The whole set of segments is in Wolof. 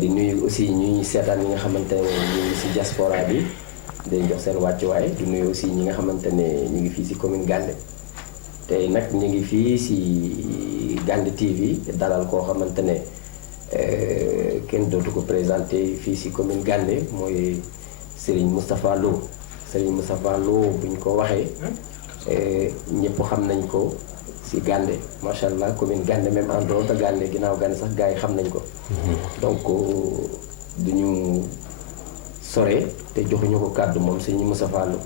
di nuyu aussi ñuy seetaan ñi nga xamante ne ñu ngi si diaspora bi day jox seen wàccuwaay di nuyu aussi ñi nga xamante ne ñu ngi fii si commune Gandé tey nag ñu ngi fii si Gandé TV dalal koo xamante ne kenn dootu ko présenté fii si commune Gandé mooy Serigne Moustapha Lo Serigne Moustapha Lo bu ñu ko waxee ñëpp xam nañ ko si Gandé macha allah commune Gandé même en dehors de Gandé ginnaaw Gandé sax gars yi xam nañ ko. donc du ñu sore te joxuñu ko kàddu moom Serigne Moustapha Lo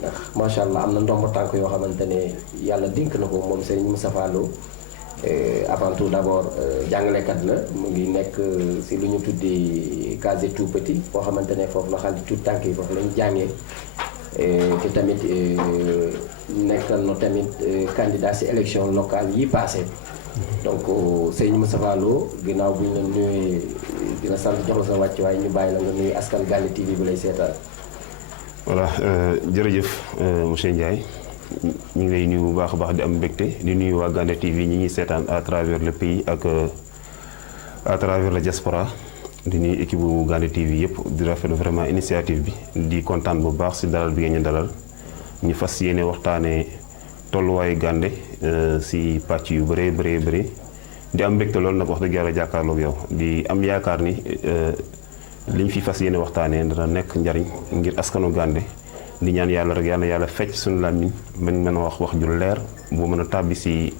ndax macha allah am na ndombo tànk yoo xamante ne yàlla dénk na ko moom Serigne Moustapha Lo avant tout d' abord jàngalekat la mu ngi nekk si lu ñu tuddee case tout petit foo xamante ne foofu la xale tout tànk yi foofu lañu jàngee te tamit nekkal na tamit candidat si élection locale yi passé donc Serigne Moustapha Lo ginnaaw bu ñu la nuyee dina sant jox la sa wàcc waaye ñu bàyyi la nga nuyu askan Gandé TV bi lay seetaan. voilà jërëjëf monsieur Ndiaye ñu ngi lay nuyu bu baax a baax di am mbégte di nuyu waa Gandé TV ñi ñuy seetaan à travers le pays ak à travers la diaspora di nuyu équipe bu Gandé TV yëpp di rafetlu vraiment initiative bi di kontaan bu baax si dalal bi ngeen ñu dalal ñu fas yéene waxtaanee tolluwaayu Gandé si pàcc yu bëree bëri di am mbégte loolu nag wax dëgg yàlla jàkkaarloog yow di am yaakaar ni liñ fi fas yéene waxtaanee dana nekk njariñ ngir askanu Gandé di ñaan yàlla rek yàlla fecc suñu làmmiñ bañ mën a wax ju leer bu mën a tàbbi si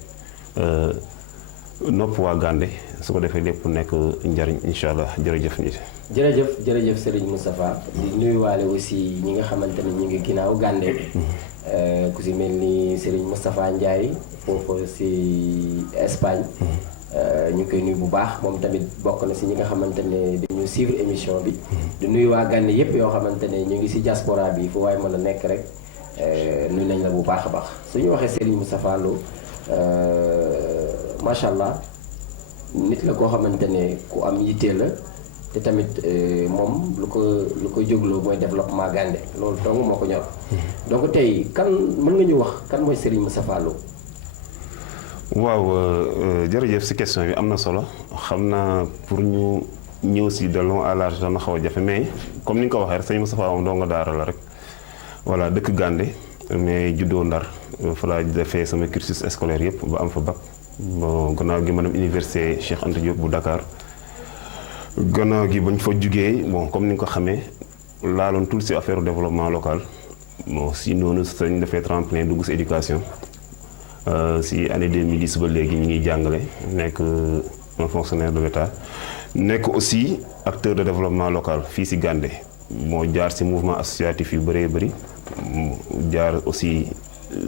nopp waa Gandé su ko defee lépp nekk njariñ incha allah jërëjëf ñi jërëjëf Serigne Moustapha di nuyuwaale aussi ñi nga xamante ne ñu ngi ginnaaw Gandé ku si mel ni Serigne Moustapha Ndiaye foofu si Espagne ñu ngi koy nuyu bu baax moom tamit bokk na si ñi nga xamante ne dañu suivre émission bi di nuyu waa Gandé yépp yoo xamante ne ñu ngi si diaspora bi fu waaye mën a nekk rek nuyu nañ la bu baax a baax suñu waxee Serigne Moustapha Lo macha allah nit la koo xamante ne ku am yitte la te tamit moom lu ko jógloo mooy développement Gandé loolu dong moo ko ñor donc tey kan mën nga ñu wax kan mooy Serigne Moustapha Lo. waaw jërëjëf si question bi am na solo xam naa pour ñu ñëw si de long à large dana xaw a jafe mais comme ni nga ko waxee rek sëñ Moustapha moom doo nga daara la rek voilà dëkk Gandé mais juddoo Ndar fa laa defee sama cursus scolaire yëpp ba am fa bac bon gannaaw gi ma dem université Cheikh Anta Diop bu Dakar gannaaw gi bañ fa jugee bon comme ni nga ko xamee laaloon tout si affaire développement local bon si noonu sañ defee tremplin dugg si éducation. si année 2010 ba léegi ñu ngi jàngale nekk un fonctionnaire de l'État nekk aussi acteur de développement local fii si Gandé moo jaar si mouvement associatif yu bëree bëri jaar aussi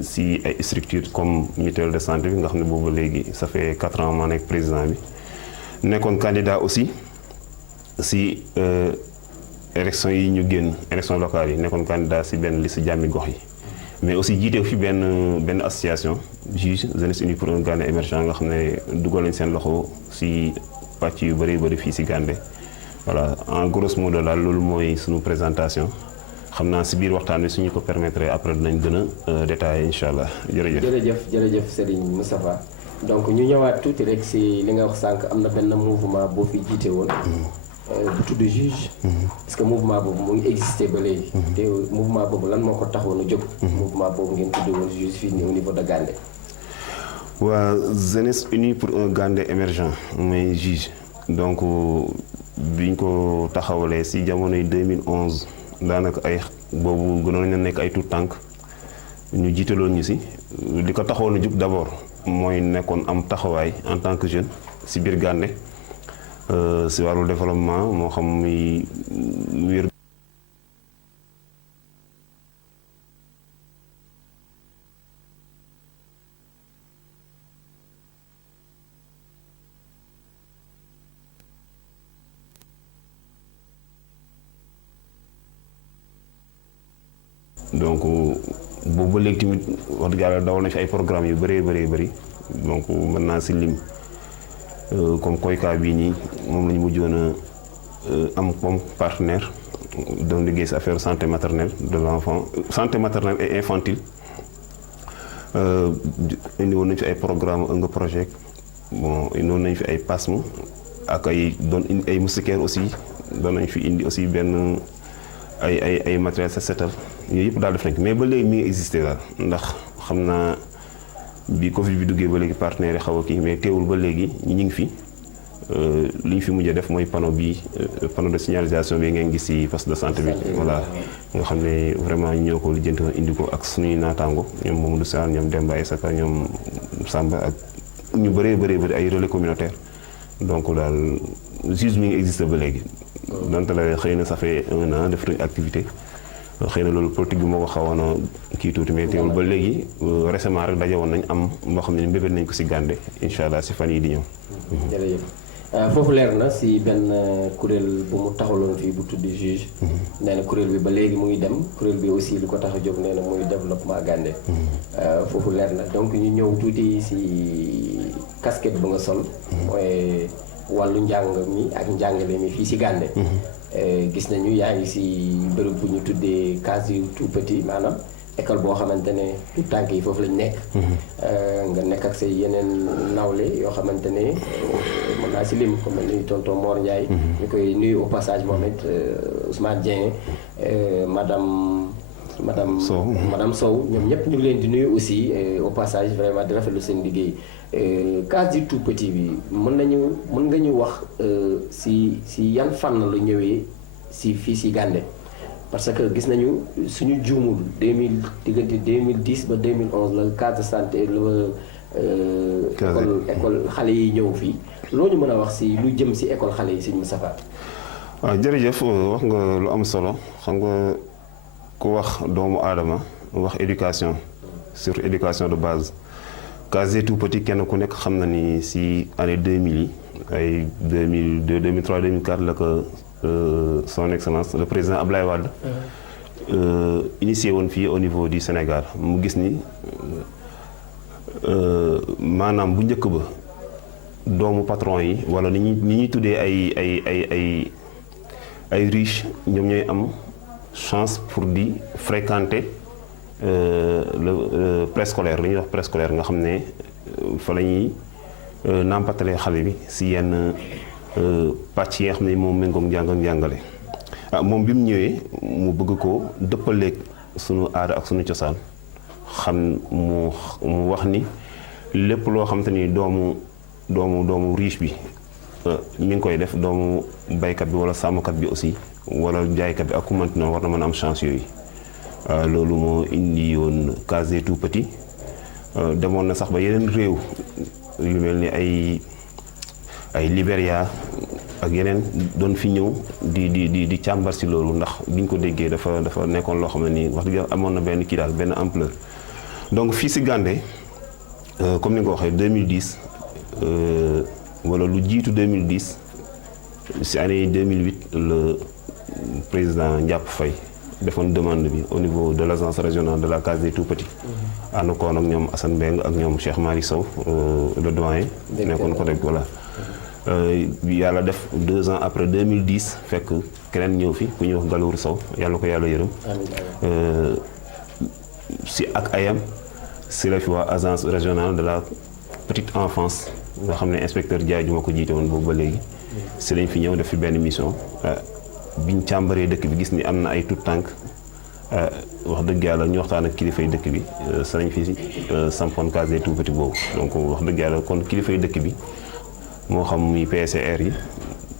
si ay structures comme mutuelle de santé bi nga xam ne boobu léegi ça fait 4 ans maa nekk président bi nekkoon candidat aussi si élection yi ñu génn élection locale yi nekkoon candidat si benn liste jàmmi gox yi mais aussi jiite fi benn association juge Jeunesse Unie pour un Gandé émergent nga xam ne dugal nañ seen loxo si pàcc yu bëri fii si Gandé voilà en grosso modo daal loolu mooy suñu présentation xam naa si biir waxtaan bi suñu ko permettre après dinañ gën a détaillé incha allah jërëjëf Serigne Moustapha donc ñu ñëwaat tuuti rek si li nga wax sànq am na benn mouvement boo fi jiite woon bu tudd juge parce que mouvement boobu mu ngi existé ba léegi te mouvement boobu lan moo ko taxoon a jóg mouvement boobu ngeen tudd woon juge fii nii au niveau de Gandé. waa Jeunesse Unie pour un Gandé émergent mooy juge donc biñ ko taxawalee si jamonoy 2011 daanaka ay boobu gënoon nañ nekk ay tout tànk ñu jiitaloon ñu si li ko taxoon a jóg d'abord mooy nekkoon am taxawaay en tant que jeune si biir Gandé si wàllu développement moo xam muy wér donc boobu ba léegi tamit wax dëgg yàlla dawal na fi ay programmes yu bëri donc mën naa si lim comme Koyka bii nii moom la ñu mujjoon a am comme partenaire doon liggéey si affaire santé maternelle de l'enfant santé maternelle et infantile indi woon nañu fi ay programme ënga projet bon indi woon nañu fi ay PASM ak ay doon indi ay moustiquaires aussi doon nañ fi indi aussi benn ay matériel set setal yooyu yëpp daal def nañ ko mais ba léegi mi ngi existé daal ndax xam naa bi Covid bi duggee ba léegi partenaires yi xaw a kii mais teewul ba léegi ñu ngi fi li ñu fi mujj a def mooy panneau de signalisation bi ngeen gis ci poste de santé bi voilà nga xam ne vraiment ñoo ko lijjanti woon indi ko ak suñuy naataango ñoom Mamadou Sarr ñoom Demba Isaka ñoom Samba ak ñu bëree bëri ay relais communautaire donc daal juste mi ngi existé ba léegi donte la xëy na ça fait 1 an def nañu activité xëy na loolu politique bi moo ko xawoon a kii tuuti mais teewul ba léegi récemment rek daje woon nañ am loo xam ne mbébét nañ ko ci Gandé incha allah ci fan yi di ñëw. jërëjëf foofu leer na ci benn kuréel bu mu taxawaloon fii bu tudd juge. nee na kuréel bi ba léegi mu ngi dem kuréel bi aussi li ko tax a jóg nee na muy développement Gandé. foofu leer na donc ñu ñëw tuuti ci casquette bu nga sol. mooy wàllu njàng mi ak njàngale mi fii ci Gandé. gis nañu yaa ngi ci bërëb bu ñu tuddee case yu tout petit maanaam école boo xamante ne tout tànk yi foofu lañ nekk. nga nekk ak say yeneen nawle yoo xamante ne mën naa ci lim comme ni tonton Mor Ndiaye. ñu koy nuyu au passage moom it Ousmane Dieng madame Sow ñoom ñëpp ñu ngi leen di nuyu aussi au passage vraiment di rafetlu seen liggéey. case du tout petit bi mën nga ñu wax ci yan fànn la ñëwee ci fii ci Gandé parce que gis nañu suñu juumul diggante 2010 ba 2011 la case de santé école xale yi ñëw fii loo ñu mën a wax ci lu jëm ci école xale yi Serigne Moustapha. waaw jërëjëf wax nga lu am solo xam nga ku wax doomu aadama wax éducation surtout éducation de base. case tout petit kenn ku nekk xam na ni ci année 2000 yi ay 2002 2003 2004 la ko son excellence le président Ablaye Wade initié woon fii au niveau du Sénégal mu gis ni maanaam bu njëkk ba doomu patron yi wala ni ñuy tuddee ay riche ñoom ñooy am chance pour di fréquenter le préscolaire li ñuy wax préscolaire nga xam ne fa la ñuy nàmpatalee xale bi ci yenn pàcc yi nga xam ne moom méngoog njàng ak njàngale moom bi mu ñëwee mu bëgg ko dëppaleeg sunu aada ak sunu cosaan xam mu wax ni lépp loo xam te ni doomu riche bi mi ngi koy def doomu baykat bi wala sàmmkat bi aussi wala jaaykat bi ak ku mënti noonu war na mën a am chance yooyu. loolu moo indi woon case tout petit demoon na sax ba yeneen réew yu mel ni ay Libéria ak yeneen doon fi ñëw di càmbar ci loolu ndax biñ ko déggee dafa nekkoon loo xam ne nii wax dëgg amoon na benn kii daal benn ampleur. donc fii ci Gandé comme ni nga ko waxee 2010 wala lu jiitu 2010 ci année 2008 le président Ndiap Faye. defoon demande bi au niveau de l'agence régionale de la case des tout petits. ànd koon ak ñoom Assane Mbeng ak ñoom Cheikh Malick Sow le doyen. nekkoon ko rek voilà. yàlla def 2 ans après 2010 fekk keneen ñëw fi ku ñuy wax Galour Sow yàlla ko yàlla yërëm. si ak ayam si la fi waa agence régionale de la petite enfance nga xam ne inspecteur Diaye ju ma ko jiite woon boobu ba léegi. si lañ fi ñëw def fi benn mission. biñ càmbaree dëkk bi gis ni am na ay tout tànk wax dëgg yàlla ñu waxtaan ak kilifay dëkk bi sanañ fi sampoon case tout petit boobu donc wax dëgg yàlla kon kilifay dëkk bi moo xam muy PCR yi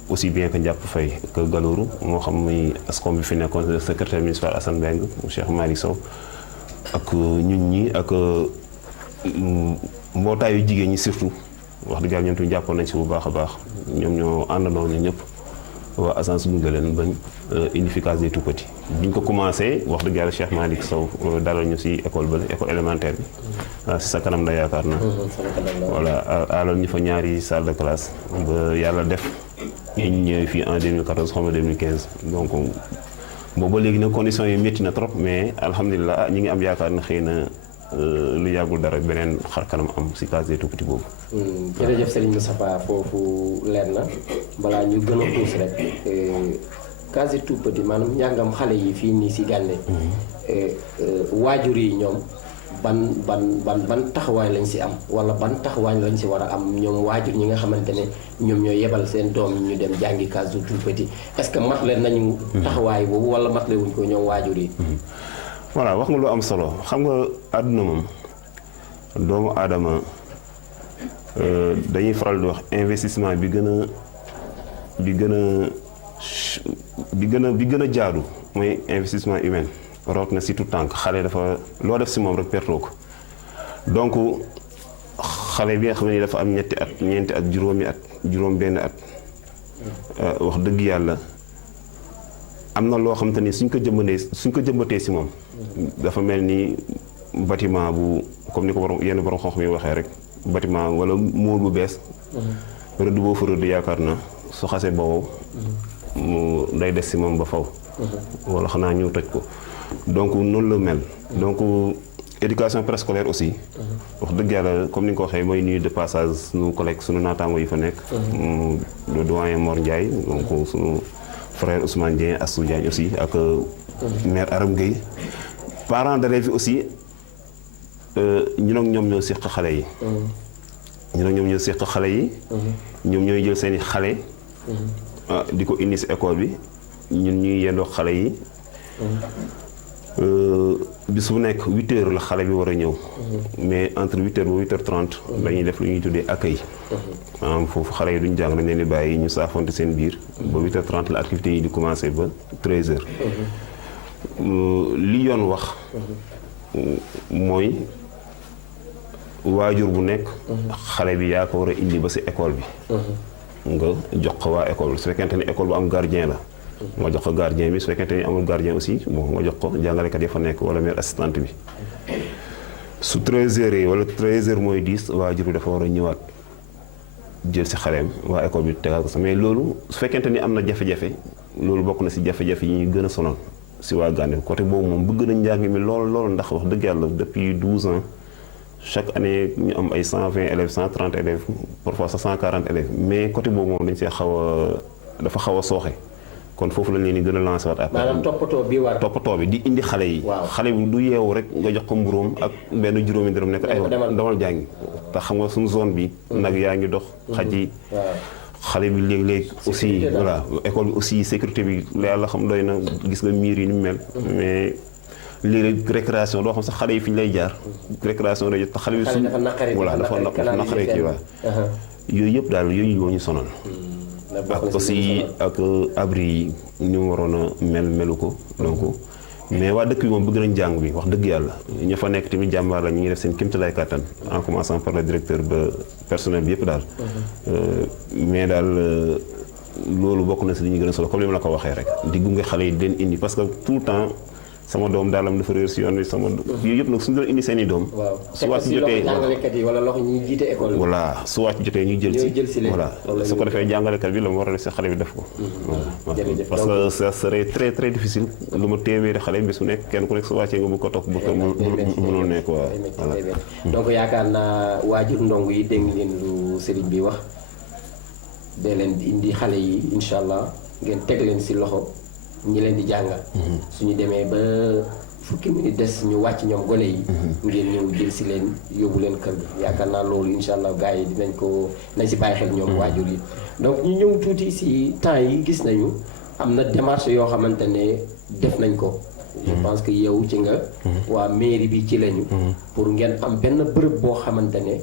aussi bien que Ndiap Faye que Galouru moo xam muy ASCOM bi fi nekkoon secrétaire municipal Assane Mbeng Cheikh Malick Sow ak ñun ñi ak mbootaayu jigéen ñi surtout wax dëgg yàlla ñoom tamit jàppoon nañ si bu baax a baax ñoom ñoo àndandoo ñu ñëpp waa agence gunge leen bañ indi case des tout petits biñ ko commencé wax dëgg yàlla Cheikh Malick Sow dalal ñu si école ba école élémentaire bi waaw si sa kanam la yaakaar na voilà alal ñu fa ñaari salle de classe ba yàlla def ñu ñëwee fii en 2014 xam nga 2015 donc boobu ba léegi nag conditions yi métti na trop mais alhamdulilah ñi ngi am yaakaar na xëy na lu yàggul dara beneen xar kanam am si case des tout petits boobu. jërëjëf Serigne Moustapha foofu leer na balaa ñu gën a xuus rek case des tout petits maanaam njàngam xale yi fii nii si Gandé waajur yi ñoom ban taxawaay lañ si am wala ban taxawaay lañ si war a am ñoom waajur ñi nga xamante ne ñoom ñooy yebal seen doom yi ñu dem jàngi case de tout petit est-ce que matle nañu taxawaay boobu wala matle wuñ ko ñoom waajur yi. voilà wax nga lu am solo xam nga àdduna moom doomu aadama dañuy faral di wax investissement bi gën a jaadu mooy investissement humain rawat na si tout tànk xale dafa loo def si moom rek pertoo ko donc xale bi nga xam ne dafa am ñetti at ñeenti at juróomi at juróom benn at wax dëgg yàlla am na loo xam te ni suñ ko jëmbatee si moom dafa mel ni bâtiment bu comme ni ko yenn borom xam-xam yi waxee rek bâtiment wala mool bu bees rëdd boo fa rëdd yaakaar na su xasee boobu mu day des si moom ba faw wala xanaa ñu toj ko donc noonu la mel donc éducation préscolaire aussi wax dëgg yàlla comme ni nga ko waxee mooy nuyu de passage sunu collègue sunu naataango yi fa nekk le doyen Mor Ndiaye donc sunu frère Ousmane Dieng Assou Diagne aussi ak maire Aram Gueye parents d'élèves aussi ñu nag ñoom ñoo séq xale yi ñoom ñooy jël seeni xale di ko indi si école bi ñun ñuy yendoo xale yi bis bu nekk 8 heures la xale bi war a ñëw mais entre 8 heures ba 8 heures 30 dañuy def lu ñuy tuddee accueil maanaam foofu xale yi duñ jàng dañ leen di bàyyi ñu saafonte seen biir ba 8 heures 30 la activité yi di commencé ba 13 heures li yoon wax mooy waajur bu nekk xale bi yaa ko war a indi ba si école bi nga jox ko waa école bi su fekkente ni école bu am gardien la nga jox ko gardien bi su fekkente ni amul gardien aussi bon nga jox ko jàngalekat ya fa nekk wala mère assistante bi su 13 heures yi wala 13 heures mooy 10 waajur bi dafa war a ñëwaat jël si xaleem waa école bi tegal ko sax mais loolu su fekkente ni am na jafe-jafe loolu bokk na si jafe-jafe yi ñuy gën a sonal si waa Gandé côté boobu moom bëgg nañ njàng mi lool ndax wax dëgg yàlla depuis 12 ans chaque année ñu am ay 120 élèves 130 élèves parfois 140 élèves mais côté boobu moom dañ see dafa xaw a sooxe kon foofu lañ leen di gën a lancé waat après. maanaam toppatoo bi di indi xale yi. xale bi du yeewu rek nga jox ko mburóom ak benn juróomi dërëm nekk ay demal jàngi te xam nga suñu zone bi. nag yaa ngi dox xaj yi. xale bi léeg-léeg aussi voilà école bi aussi sécurité bi la yàlla xam doy na gis nga miir yi ni mu mel. mais léeg-léeg récréation doo xam sax xale yi fi ñu lay jaar. récréation day jot te xale bi suñ voilà dafa naqaree kii waaw. yooyu yëpp daal yooyu ñoo ñu sonal. ak aussi ak abri yi ni mu waroon a melu ko donc mais waa dëkk bi moom bëgg nañ jàng bi wax dëgg yàlla ña fa nekk tamit jàmbaar la ñu ngi def seen kéemtalaay kàttan en commençant par le directeur ba personnel bi yëpp daal mais daal loolu bokk na si li ñu gën a solo comme li ma la ko waxee rek di gunge xale yi di leen indi parce que tout le temps sama doom daalam dafa réer si yoon bi sama yooyu yëpp nag suñu doon indi seen i doom. su wàcc jotee jàngalekat yi wala loxo ñi jiite école. voilà su wàcc jotee ñu jël si voilà su ko defee jàngalekat bi la mu war a def si xale bi def ko. parce que ça serait très très difficile lu ma téeméeri xale bi su nekk kenn ku nekk su wàccee nga bëgg ko topp bu ko mënul nekk waa voilà. donc yaakaar naa waajur ndongo yi dégg ngeen lu sëriñ bi wax dee leen di indi xale yi incha allah ngeen teg leen si loxo. ñi leen di jàngal suñu demee ba fukki minute des ñu wàcc ñoom gone yi ngeen ñëw jël si leen yóbbu leen kër ga yaakaar naa loolu insha allah gars yi nañ si bàyyi xel ñoom waajur yi donc ñu ñëw tuuti si temps yi gis nañu am na démarche yoo xamante ne def nañ ko je pense que yow ci nga waa mairie bi ci lañu pour ngeen am benn bërëb boo xamante ne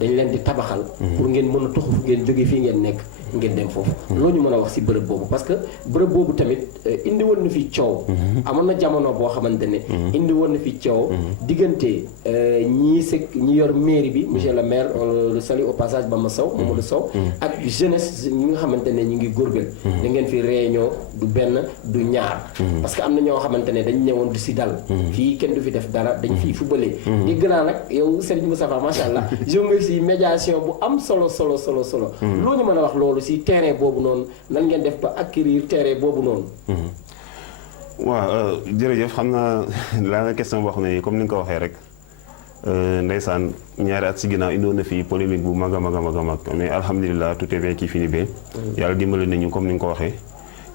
dañ leen di tabaxal pour ngeen mën a toxu ngeen jóge fii ngeen nekk ngeen dem foofu loolu ñu mën a wax si bërëb boobu parce que bërëb boobu tamit indi woon na fi coow amoon na jamono boo xamante ne indi woon na fi coow diggante ñi yor mairie bi monsieur le maire le salut au passage Bamba Sow Mamadou Sow ak jeunesse ñi nga xamante ne ñu ngi góorgël da ngeen fi réunion du benn du ñaar parce que am na ñoo xamante ne dañ ñëwoon du si dal fii kenn du fi def dara dañ fii fubalee dégg naa nag yow Serigne Moustapha macha allah jóg nga si médiation bu am solo loo ñu mën a wax loolu si terrain boobu noonu nan ngeen def ba acquérir terrain boobu noonu. waaw jërëjëf xam naa la question boo xam ne comme ni nga ko waxee rek ndeysaan ñaari at si ginnaaw indoon na fi polémique bu mag a mag mais alhamdulilah tout est bien qui finit bien. yàlla dimbali nañu comme ni nga ko waxee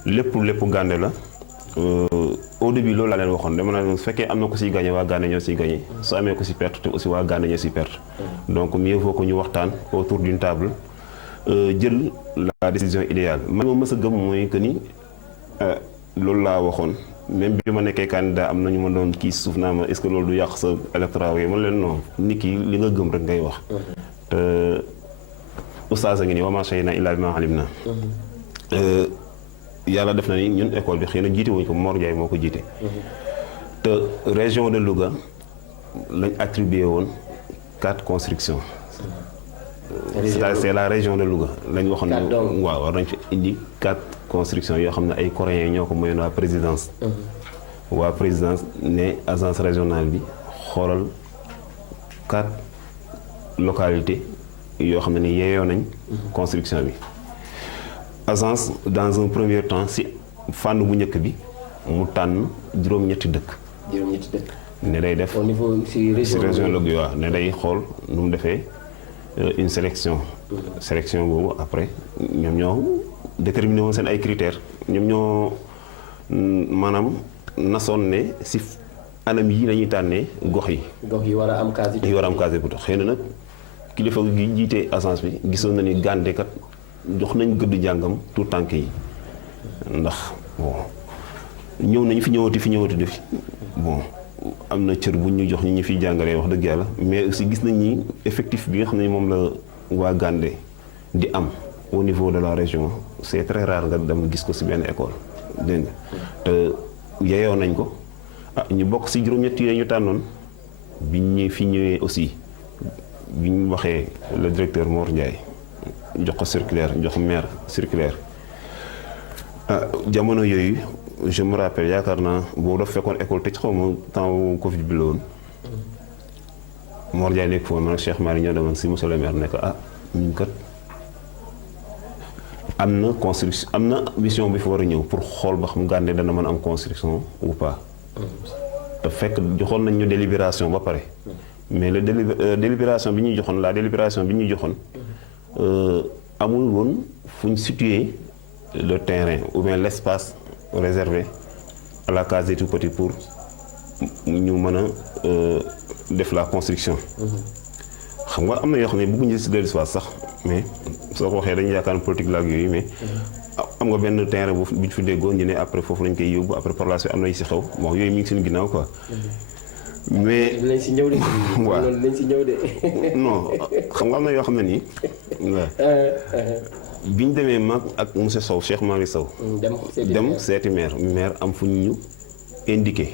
lépp Gandé la au début loolu laa leen waxoon dama ne su fekkee am na ko siy gagné waa Gandé ñoo siy gagné su amee ko si perte te aussi waa Gandé ñoo siy perte. donc mieux vaut que ñu waxtaan autour d'une table jël la décision idéale. man ma mës a gëm mooy que ni loolu laa waxoon même bi ma nekkee candidat am na ñu ma doon kii suuf naa ma est-ce que loolu du yàq sa électorat yi man leen non nit ki li nga gëm rek ngay wax. te oustaz a ngi nii wa maa shahidnaa illaa bimaa alimnaa. yàlla def na ni ñun école bi xëy na jiite wuñ ko Mor Ndiaye moo ko jiite. te région de Louga lañ attribué woon 4 constructions. c'est la région de Louga lañ waxoon ne waaw war nañ fi indi 4 constructions yoo xam ne ay coréens ñoo ko mayoon waa présidence. waa présidence ne agence régionale bi xoolal 4 localités yoo xam ne ni yeeyoo nañ construction bi. agence dans un premier temps si fànn bu njëkk bi mu tànn juróom-ñetti dëkk. juróom-ñetti dëkk. ne day def au niveau si région Louga bi waaw ne day xool nu mu defee une sélection. sélection boobu après ñoom ñoo déterminé woon seen ay critères ñoom ñoo maanaam nasoon ne si anam yi lañuy tànnee gox yi. gox yi war a am case yi war a am case bu tax xëy na nag kilifa gi jiite agence bi gisoon na ni Gandé kat. jox nañ gëdd jàngam tout tànk yi ndax bon ñëw nañu fi ñëwati def bon am na cër bu ñu jox ñi ñu fiy jàngalee wax dëgg yàlla mais aussi gis nañ ni effectif bi nga xam ne moom la waa Gandé di am au niveau de la région c'est très rare nga dem gis ko ci benn école dégg nga te yeyoo nañ ko ñu bokk ci juróom-ñett yooyu ñu tànnoon biñ ñëw fi ñëwee aussi biñ waxee le directeur Mor Ndiaye jox ko circulaire jox maire circulaire jamono yooyu je me rappelle yaakaar naa boobu dafa fekkoon école tëj xaw ma temps Covid bi la woon Mor Ndiaye nekk foofu man ak Cheikh Mari ñoo demoon si monsieur le maire nekk ñun kat am na construction am na mission bi fi war a ñëw pour xool ba xam Gandé dana mën am construction ou pas te fekk joxoon nañ ñu délibération ba pare mais le délibération bi ñuy joxoon la délibération bi ñuy joxoon amul woon fu ñu situer le terrain ou bien l'espace réservé à la case des tout-petits pour ñu mën a def la construction. xam nga am na yoo xam ne bëgguñu si l'espace sax mais soo ko waxee dañuy yaakaar politique la ak yooyu mais am nga benn terrain bu ñu fi déggoon ñu ne après foofu lañ koy yóbbu après par la suite am na yu si xew bon yooyu mi ngi seen ginnaaw quoi. mais lañ si ñëw de. waaw loolu lañ si ñëw de. non xam nga am na yoo xam ne nii. bi ñu demee mag ak monsieur Sow Cheikh Mari Sow. dem seeti maire am fu ñu indiqué.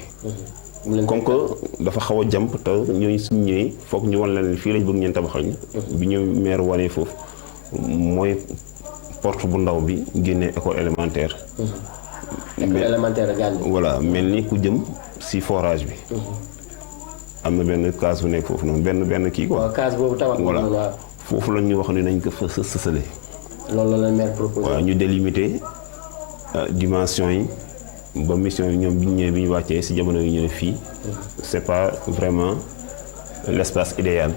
comme que dafa xaw a jàmp te ñooñu suñ ñëwee foog ñu wan leen fii lañ bëgg ñeen tabaxal ñu. bi ñu maire wanee foofu mooy porte bu ndaw bi génnee école élémentaire. école élémentaire Gandé. voilà mel ni ku jëm si forage bi. am na benn case bu nekk foofu noonu benn kii quoi. waaw case boobu tabax. voilà foofu lañ ñu wax ne nañ ko fa sësale. loolu la maire proposé. waaw ñu délimité dimension yi ba mission yi ñoom bi ñu ñëwee bi ñu wàccee si jamono yu ñëwee fii. c'est pas vraiment l'espace idéal.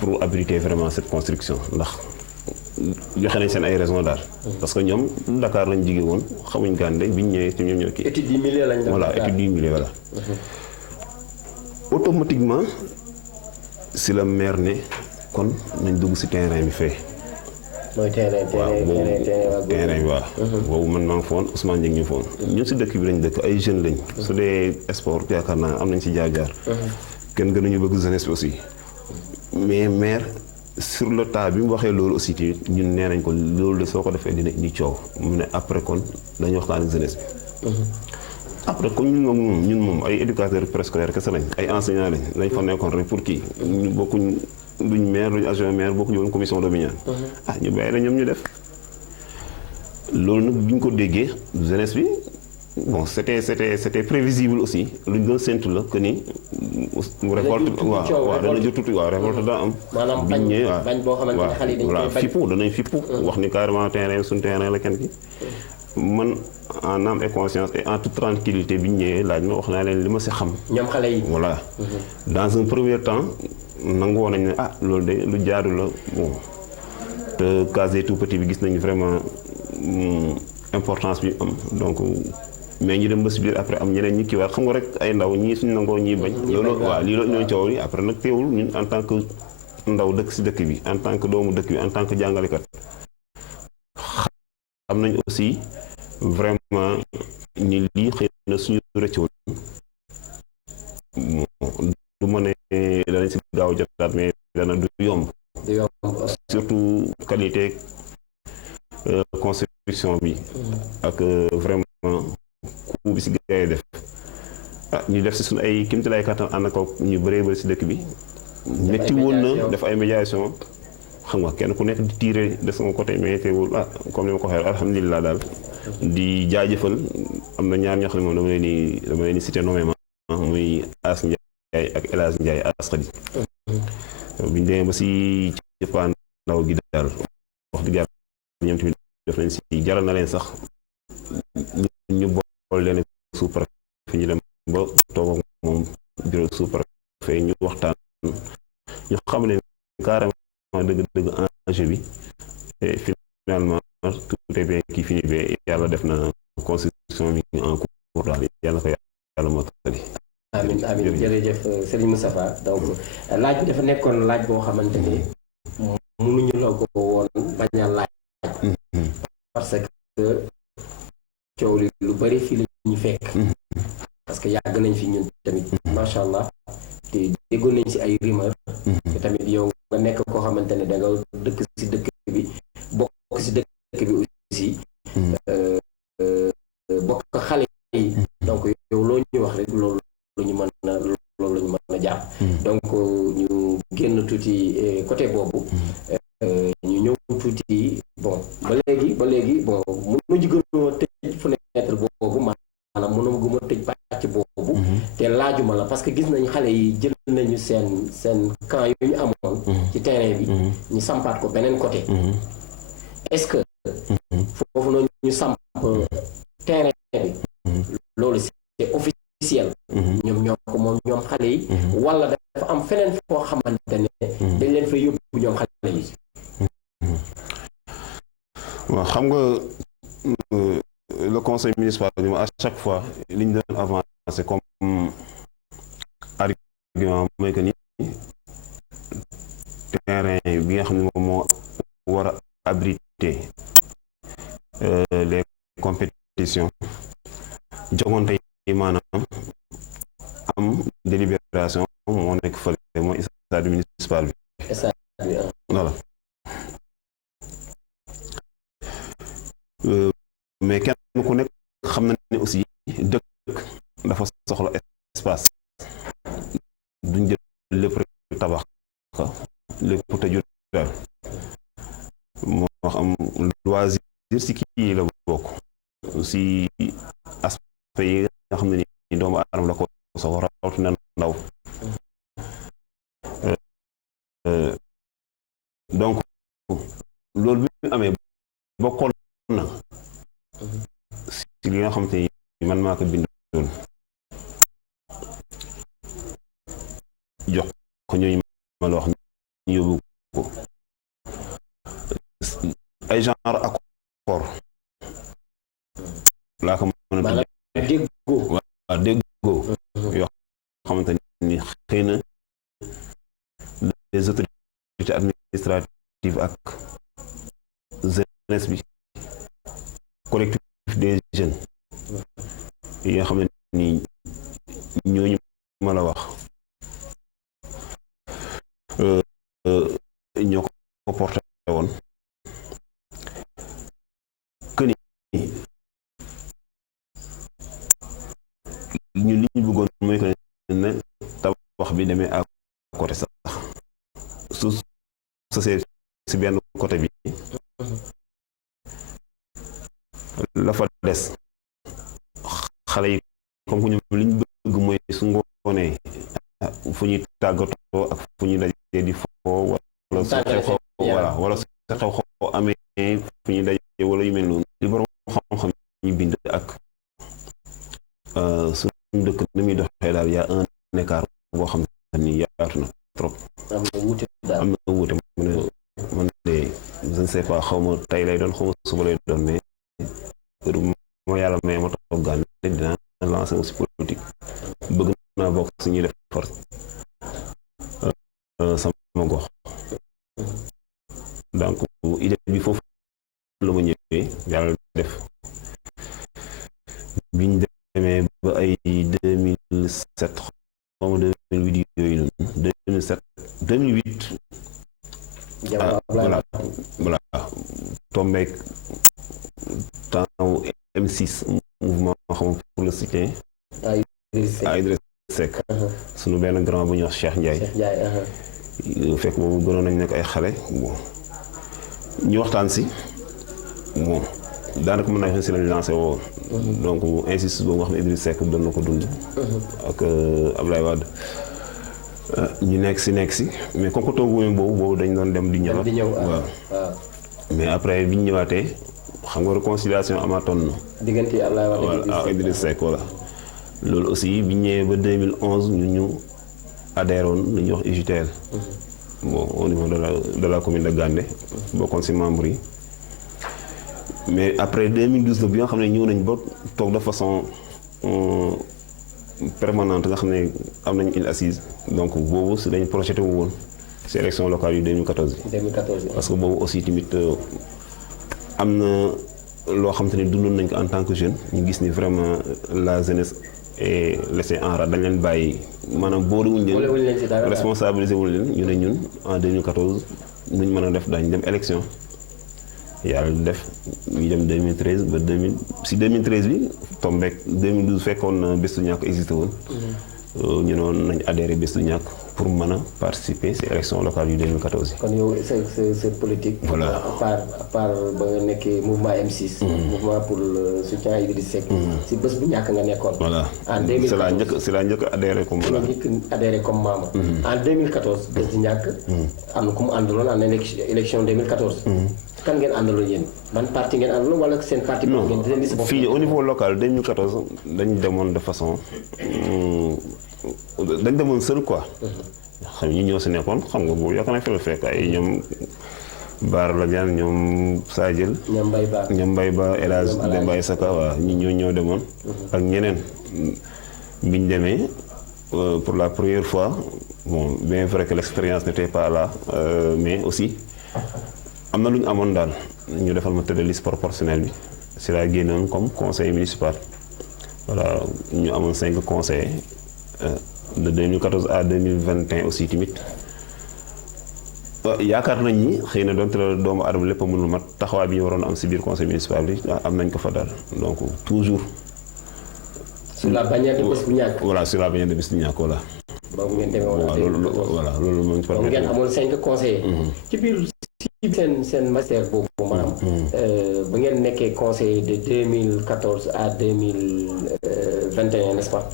pour abriter vraiment cette construction ndax joxe nañ seen ay raisons daal. parce que ñoom Dakar lañ jige woon xamuñ Gandé bi ñu ñëwee ci ñoom ñoo kii. étude du milieu lañ def. voilà étude du milieu voilà. automatiquement si la maire ne kon nañ dugg si terrain bi fee. mooy terrain bi waaw. boobu man maa ngi foon Ousmane Dieng ñu foon. ñun si dëkk bi lañ dëkk ay jeunes lañ. su dee sport yaakaar naa am nañ si jaar-jaar. kenn gënuñu bëgg jeunesse bi aussi. mais maire sur le tas bi mu waxee loolu aussi tamit ñun nee nañ ko loolu de soo ko defee dina indi coow mu ne après kon dañu waxtaan ak jeunesse bi. après comme ñun moom ay éducateurs préscolaires kese lañ ay enseignants lañ fa nekkoon rek pour kii ñu bokkuñ duñ maire duñ adjoint maire bokkuñu woon commission domaniale. ñu bàyyi la ñoom ñu def loolu nag bi ñu ko déggee jeunesse bi bon c'était prévisible aussi luñ doon séntu la que ni. révolte waaw dana jur tuuti waaw révolte daa am. maanaam bañ boo xamante ne xale yi dañ koy bañ fippu danañ fippu. wax ni carrément terrain suñu terrain la kenn ki. man en âme et conscience et en toute tranquillité bi ñu ñëwee laaj ma wax naa leen li ma si xam. ñoom xale yi. voilà dans un premier temps nangu woon nañ ne loolu de lu jaadu la bon te case des tout-petits bi gis nañu vraiment importance bi am donc mais ñu dem ba si biir après am ñeneen ñi kii waat xam nga rek ay ndaw ñii suñu nangoo ñii bañ. loolu waaw lii loolu ñooy coow li après nag teewul ñun en tant que ndaw dëkk si dëkk bi en tant que doomu dëkk bi en tant que jàngalekat xam nañ aussi vraiment ni lii xëy na suñu rëccoon du ma ne danañ si gaaw jotaat mais dana du yomb surtout qualité construction bi ak vraiment coût bi si gars yi def ñu def si suñu ay kimti lay kattan ànd ko ñu bëree bëri si dëkk bi métti woon na def ay médiation xam nga kenn ku nekk di tirer de son côté mais teewul comme ni ma ko waxee alhamdulilah daal di jaajëfal am na ñaar ñoo xam ne moom dama leen di cité nommément muy As Ndiaye ak El Hadj Ndiaye As Khady biñ demee ba si cëppaan ndaw gi daal wax dëgg yàlla ñoom tamit def nañ si jaral na leen sax ñu bool leen sous-préfet ñu dem ba toog ak moom bureau sous-préfet ñu waxtaan ñu xam ne carrément dëgg enjeu bi et finalement tout est bien qui finit bien yàlla def na construction bi en cours daal yàlla ko yàlla moo tali. amiin jërëjëf Serigne Moustapha donc laaj bi dafa nekkoon laaj boo xamante ne mënuñu la ko woon bañ a laaj parce que coow li lu bari fii la ñu fekk parce que yàgg nañ fi ñun tamit macha allah te déggoon nañ si ay rumeur te tamit yow nga nekk koo xamante ne da nga dëkk si dëkk bi bokk si dëkk bi aussi bokk xale yi donc yow loo ñu wax rek loolu lañu mën a jàpp donc ñu génn tuuti côté boobu ñu ñëw tuuti bon ba léegi bon mënuñu gën a tëj fenêtre boobu maanaam mënuma gën a tëj pàcc boobu te laajuma la parce que gis nañu xale yi jël nañu seen camp yu ñu amoon ci terrain bi ñu sampaat ko beneen côté est-ce que foofu noonu ñu samp terrain bi loolu c'est officiel ñoom ñoo ko moom ñoom xale yi wala dafa am feneen foo xamante ne dañ leen fa yóbbu ñoom xale yi waaw xam nga le conseil municipal à chaque fois li ñu doon avancé comme argument mooy que ni terrain bi nga xam ne moom moo war a abriter les compétitions joŋante yi maanaam am délibération moo nekk fële mooy stade municipal bi voilà mais kenn ku nekk xam na ne aussi dëkk dafa soxla espace duñ jël lépp rek tabax lépp tëju daal moo xam loisir si kii la bokk si aspect yi nga xam ne ni doomu aadama la ko soxla rawatina ndaw donc loolu bi mu amee bokkoon na si li nga xam te ni man maa ko bindoon jox ko ñooñu ma la wax ñu yóbbu ko ay genre accord laa ko mën a déggoo yoo xamante ni xëy na les autorités administratives ak jeunesse bi collectif des jeunes yi nga xam ne ni ñooñu ma la wax ñoo ko porté woon que ni ñu li ñu bëggoon mooy que ne tabax bi demee à côté sax su sosee si benn côté bi la fa des xale yi comme que ñoom li ñu bëgg mooy su ngoonee fu ñuy tàggatoo ak fu ñuy dajee di foo wala su xew voilà wala su xew amee fu ñuy dajee wala yu mel noonu li borom xam-xam ñu bind ak suñu dëkk ni muy doxee daal y a un écart boo xam ne yaatu na trop am na wuute man de je ne sais pas xaw ma tey lay doon xaw ma suba lay doon mais ma yàlla may ma toog gaan formation aussi politique bëgg naa bokk si ñuy defar sama gox donc idée bi foofu la ma ñëwee yàlla def biñ demee ba ay 2007 xaw ma 2008 yooyu noonu 2007 2008 voilà tombeek temps M6 mouvement xam pour le soutien à Idriss Seck sunu benn grand bu ñuy wax Cheikh Ndiaye fekk boobu gënoon nañ nekk ay xale bon ñu waxtaan si bon daanaka mën naa si lañ lancé woo donc insiste boobu nga xam ne Idriss Seck doon na ko dund ak Ablaye Wade ñu nekk si mais comme que toogu boobu dañ doon dem di ñëw waaw mais après bi ñu ñëwaatee xam nga réconciliation amaatoon na diggante Ablaye Wade ak Idriss Seck voilà loolu aussi bi ñu ñëwee ba 2011 ñu adhéré woon lu ñuy wax UJTL bon au niveau de la commune de Gandé bokkoon si membre yi mais après 2012 la bi nga xam ne ñëw nañ ba toog de façon permanente nga xam ne am nañ une assise donc boobu si dañ projeté wu woon si élection locale yu 2014 parce que boobu aussi tamit am na loo xam te ne dundoon nañ ko en tant que jeune ñu gis ni vraiment la jeunesse est laissée en rade dañ leen bàyyi maanaam boolewuñ leen responsabilisé wuñ leen ñu ne ñun en 2014 nuñ mën a def daañu dem élection yàlla def ñu dem 2013 ba 2013 bi tombeek 2012 fekkoon na Bés du Ñakk existé woon ñu ne woon nañ adhéré Bés du Ñakk pour mën a participer si élection locale yu 2014 yi. kon yow sa politique. voilà à part ba nga nekkee mouvement M6. mouvement pour le soutien à Idriss Seck. si Bés bu Ñakk nga nekkoon. voilà en 2014 c'est la njëkk adhéré comme voilà. adhéré comme membre. en 2014 Bés du Ñakk. am na ku mu àndaloon en élection 2014. kan ngeen àndaloon yéen ban parti ngeen àndaloon wala seen parti. non ngeen fii au niveau local 2014 dañu demoon de façon dañ demoon seul quoi. xam ñu ñoo si nekkoon xam nga boobu yaakaar naa fi la fekk ay ñoom Baara Ladiane ñoom Sadjel. ñoom Mbaye Ba El Hadj Demba Saka waa ñi ñoo demoon. ak ñeneen biñ demee pour la première fois bon bien vrai que l'expérience n'était pas là mais aussi. am na lu ñu amoon daal ñu defal ma tête de liste proportionnelle bi si laa génnoon comme conseiller municipal voilà ñu amoon 5 conseillers de 2014 à 2021 aussi tamit yaakaar nañ ni xëy na donte la doomu aadama lépp a mënul mat taxawaay bi ñu waroon am si biir conseil municipal bi am nañ ko fa daal donc toujours. sur la bannière de Bés bu Ñakk. voilà sur la bannière de Bés bu Ñakk voilà. boobu ngeen demee woon voilà loolu moo ñu permettre. ngeen amoon 5 conseillers. ci biir seen magistère boobu maanaam ba ngeen nekkee conseiller de 2014 à 2021 n'est-ce pas.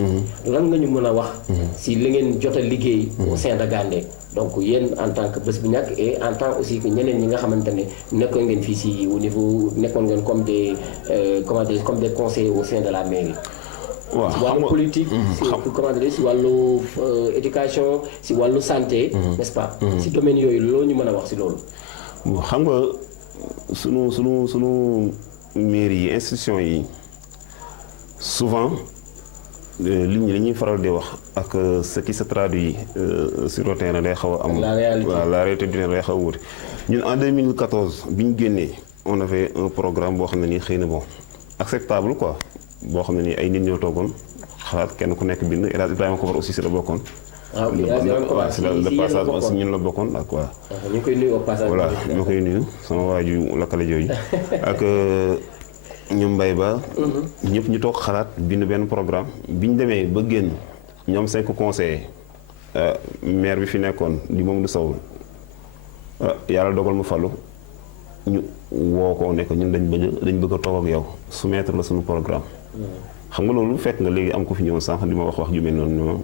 lan nga ñu mën a wax. si li ngeen jot a liggéey. au sein de Gandé donc yéen en tant que Bés bu Ñakk et en tant aussi que ñeneen ñi nga xamante ne nekkoon ngeen fii si au niveau nekkoon ngeen comme des comme des conseillers au sein de la mairie. waaw si wàllu politique. si wàllu éducation si wàllu santé. n'est-ce pas. si domaine yooyu loolu ñu mën a wax si loolu. xam nga sunu mairie yi institution yi souvent li ñuy faral di wax ak ce qui se traduit sur le terrain day xaw a am. la réalité du terrain day xaw a wuute ñun en 2014 bi ñu génnee on avait un programme boo xam ne nii xëy na bon acceptable quoi boo xam ne nii ay nit ñoo toogoon xalaat kenn ku nekk bind El Hadj Ibrahima Kobar aussi si la bokkoon. ah ok le passage aussi ñun la bokkoon ak waa. ñu koy nuyu au passage. voilà ñu koy nuyu sama waaju lakkale jooju ak ñoom Mbaye Ba. ñëpp ñu toog xalaat bind benn programme bi ñu demee ba génn ñoom 5 conseillers maire bi fi nekkoon di Mamadou Sow yàlla dogal mu fallu ñu woo ko ne ko ñun dañ bëgg a toog ak yow soumettre la suñu programme. xam nga loolu fekk nga léegi am ko fi ñëwoon sànq di ma wax ju mel noonu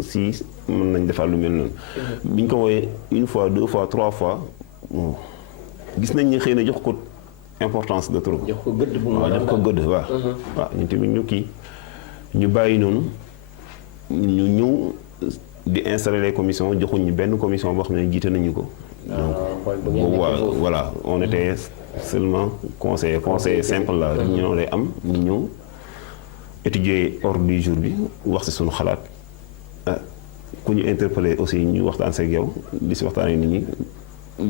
si mën nañ defal lu mel noonu. biñ ko wooyee 1 fois 2 fois 3 fois gis nañ ni xëy na jox ko importance de trop. jox ko gëdd bu mu waaw jox ko gëdd waaw. waaw ñun tamit ñu kii ñu bàyyi noonu ñu ñëw di installer les commissions joxuñ ñu benn commission boo xam ne jiite nañu ko. donc voilà on était seulement conseiller simple la ñoo lay am ñu ñëw étudier ordre du jour bi wax ci suñu xalaat ku ñu interpellé aussi ñu waxtaan seeg yow di ci waxtaanee nit ñi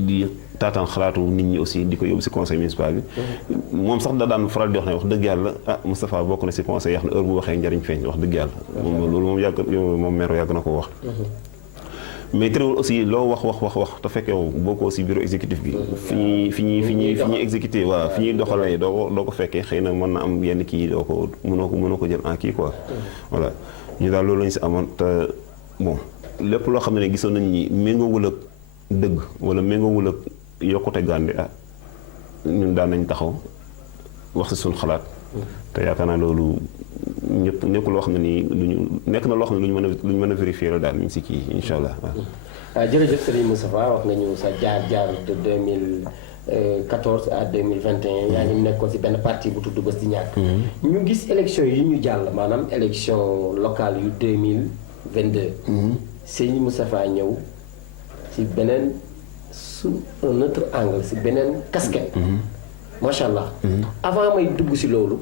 di taataan xalaatu nit ñi aussi di ko yóbbu ci conseil municipal bi. moom sax da daan faral di wax ne wax dëgg yàlla Moustapha bokk na ci conseil yi xam ne heure bu waxee njariñ feeñ wax dëgg yàlla. loolu moom maire yàgg na ko wax. mais terewul aussi loo wax te fekk yow bokkoo ci bureau exécutif bi. fi ñuy exécuté waaw fi ñuy doxalee doo ko fekkee xëy na mën na am yenn kii doo ko mënoo ko jël en kii quoi. voilà ñu daal loolu lañu ci amoon te bon lépp loo xam ne gisoon nañ ni méngoowul ak dëgg wala méngoowul ak yokkute Gandé ñun daan nañ taxaw wax ci suñu xalaat. te yaakaar naa loolu ñëpp nekk loo xam ne nii nekk na loo xam ne lu ñu mën a vérifier la daal ñu ngi ci kii incha allah. jërëjëf Serigne Moustapha wax nga ñu sa jaar de 2014 à 2021 yaa ngi nekkoon ci benn parti bu tudd Bës Di Ñakk. ñu gis élection yi ñu jàll maanaam élection locale yu 2022. Serigne Moustapha ñëw ci beneen sous un autre angle ci beneen casquette. macha allah. avant may dugg ci loolu.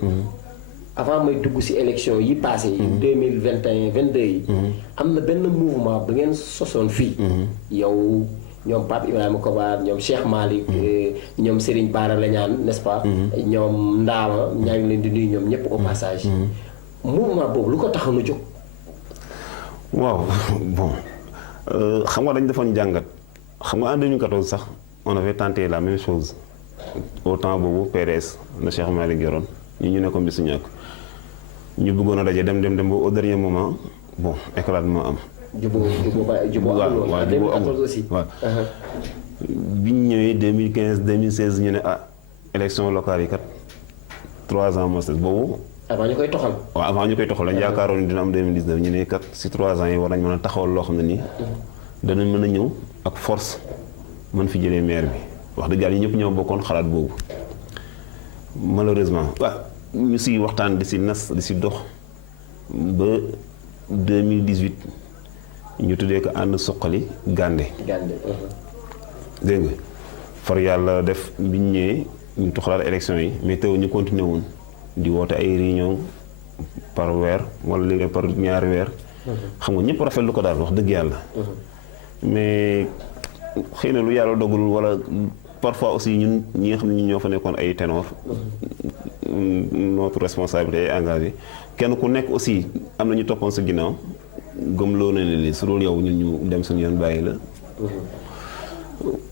avant may dugg ci élection yi passé yi 2021 22 yi. am na benn mouvement bu ngeen sosoon fii. yow ñoom Pape Ibrahima Kobar ñoom Cheikh Malick ñoom Serigne Bara Lañaan n'est-ce pas. ñoom Ndaama ñaa ngi leen di nuyu ñoom ñëpp au passage. mouvement boobu lu ko taxoon a jóg. waaw bon xam nga dañ defoon jàngat xam nga en 2014 sax on avait tenté la même chose. au temps boobu PDS na Cheikh Malick yoroon ñu nekkoon Bës Di Ñakk ñu bëggoon a daje dem ba au dernier moment bon éclatement am. jubóo amul aussi. waaw bi ñu ñëwee 2015 2016 ñu ne élection locale yi kat 3 ans moo des boobu. avant ñu koy toxal. waaw avant ñu koy toxal lañ yaakaaroon ni dina am 2019 ñu ne kat si 3 ans yi war nañ mën a taxawal loo xam ne nii. danañ mën a ñëw ak force mën fi jëlee maire bi. wax dëgg yàlla ñëpp ñoo bokkoon xalaat boobu malheureusement ñu si waxtaan di si nas di si dox ba 2018 ñu tuddee ko ànd suqali Gandé. dégg nga far yàlla def bi ñu ñëwee ñu toxalaat élection yi mais teew ñu continué woon di woote ay réunion par weer wala léegi par ñaari weer. xam nga ñëpp rafetlu ko daal wax dëgg yàlla. mais xëy na lu yàlla dogul wala. parfois aussi ñun ñi nga xam ne ñoo fa nekkoon ay ténor notre responsabilité est engagée kenn ku nekk aussi am na ñu toppoon sa ginnaaw gëm loo na ne su dul yow ñun ñu dem suñu yoon bàyyi la.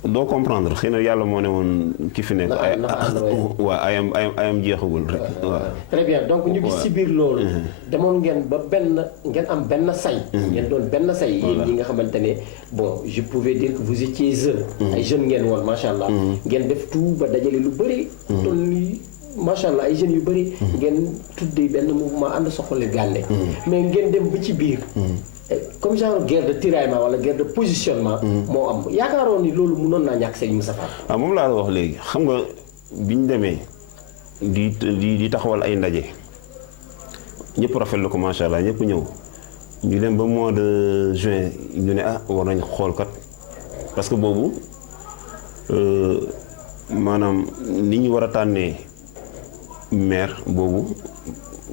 doo comprendre xëy na yàlla moo ne woon ki fi nekk. waaw ayam jeexagul rek. waaw très bien donc ñu gis ci biir loolu. demoon ngeen ba ngeen am benn say. ngeen doon benn say. yéen ñi nga xamante ne bon je pouvais dire que vous étiez jeunes. ay jeunes ngeen woon macha allah. ngeen def tout ba dajale lu bëri. toll nii macha allah ay jeunes yu bëri. ngeen tuddee benn mouvement ànd soxali Gandé. mais ngeen dem ba ci biir. comme genre guerre de tiraillement wala guerre de positionnement. moo am yaakaaroon ni loolu mënoon naa ñàkk Serigne Moustapha. waaw moom laa la wax léegi xam nga bi ñu demee di taxawal ay ndaje ñëpp rafetlu ko macha allah ñëpp ñëw ñu dem ba mois de juin ñu ne war nañ xool kat parce que boobu maanaam ni ñu war a tànnee maire boobu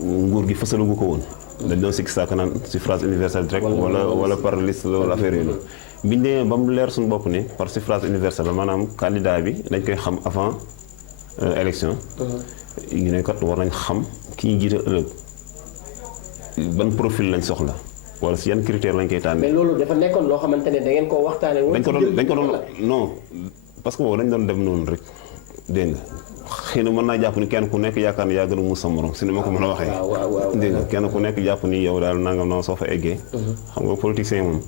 nguur gi fësalugu ko woon. dañ doon sikki saaka naan suffrage universel direct wala par liste la wala affaire yooyu biñ demee ba mu leer suñu bopp ne par suffrage universel la maanaam candidat bi dañ koy xam avant élection ñu ne kat war nañ xam ki ñu jiite ëllëg ban profil lañ soxla wala si yan critère lañ koy tànnee. mais loolu dafa nekkoon loo xamante ne da ngeen koo waxtaanee woon. dañ ko doon non parce que boobu dañ doon dem noonu rek dégg nga xëy na mën naa jàpp ni kenn ku nekk yaakaar ni yaa gën a muus sa morom si ni ma ko mën a waxee. waaw dégg nga kenn ku nekk jàpp ni yow daal nangam naa soo fa eggee. xam nga politicien moom.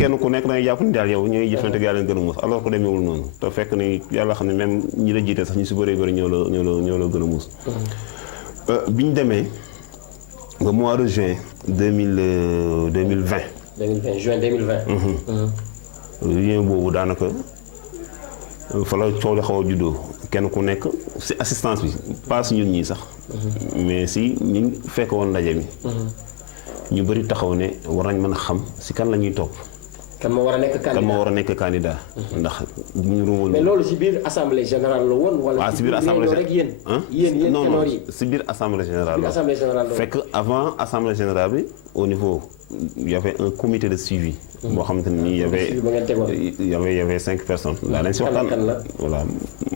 kenn ku nekk dangay jàpp ni daal yow ñooy jëfante ak yaa leen gën a muus alors que demeewul noonu te fekk ni yàlla xam ne même ñi la jiite sax ñu si bëree bëri ñoo la gën a muus. bi ñu demee ba mois de juin 2020. juin 2020. réunion boobu daanaka. fa la coow li xaw a juddoo kenn ku nekk si assistance bi pas si ñun ñii sax. mais si ñi fekk woon ndaje mi. ñu bëri taxaw ne war nañ mën a xam si kan la ñuy topp kan moo war a nekk candidat kan moo war a nekk candidat. ndax bu ñu ruumoon. mais loolu si biir assemblée générale la woon. wala si biir assemblée rek yéen non ténor yi. si biir assemblée générale biir assemblée générale la fekk avant assemblée générale bi au niveau il y avait un comité de suivi. boo xamante ni il y avait 5 personnes. daa nañ si waxtaan voilà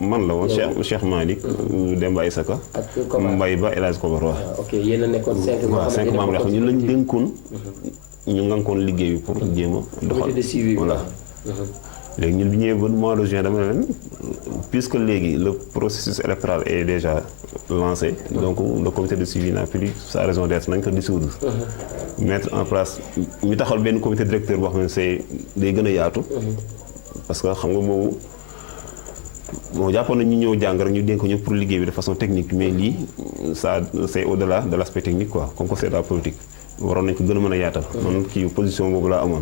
man la woon Cheikh Malick. Demba Isaka. ak Mbaye Ba El Hadj Kobar waaw. ok yéen a nekkoon 5 waaw 5 membres ñun lañ dénkoon. ñu ngankoon liggéey bi pour jéem a doxal voilà léegi ñun bi ñëwee ba mois de juin dama ne leen puisque léegi le processus électoral est déjà lancé donc le comité de suivi n'a plus sa raison d'être nañ ko dissoudre mettre en place ñu taxal benn comité directeur boo xam ne c'est day gën a yaatu parce que xam nga boobu bon jàppoon na ñu ñëw jàng rek ñu dénk ñu pour liggéey bi de façon technique mais lii ça c'est au-delà de l'aspect technique quoi comme que c'est la politique waroon nañ ko gën a mën a yaatal. man kii position boobu laa amoon.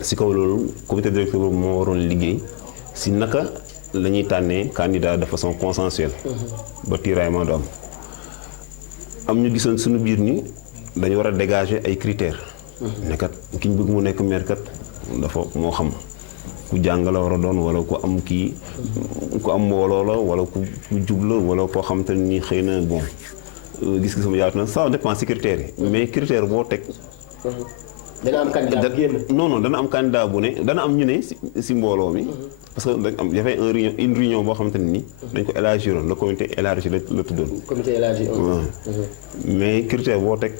si kaw loolu comité directeur boobu moo waroon liggéey si naka la ñuy tànnee candidat de façon consensuelle. ba tiraillement du am ñu gisoon suñu biir ni dañu war a dégager ay critères. ne kat ki ñu bëgg mu nekk maire kat dafa moo xam ku jàng la war a doon wala ku am kii. ku am mbooloo la wala ku jub la wala koo xam te ni xëy na bon. gis-gis sama yaatu na ça dépend ci critères yi mais critère boo teg. dana am candidat bu génn. non dana am candidat bu ne dana am ñu ne ci mbooloo mi. parce que dañ am y avait une réunion boo xamante ne ni. dañ ko élargiroon le comité élargi la tuddoon. comité élargi. mais critère boo teg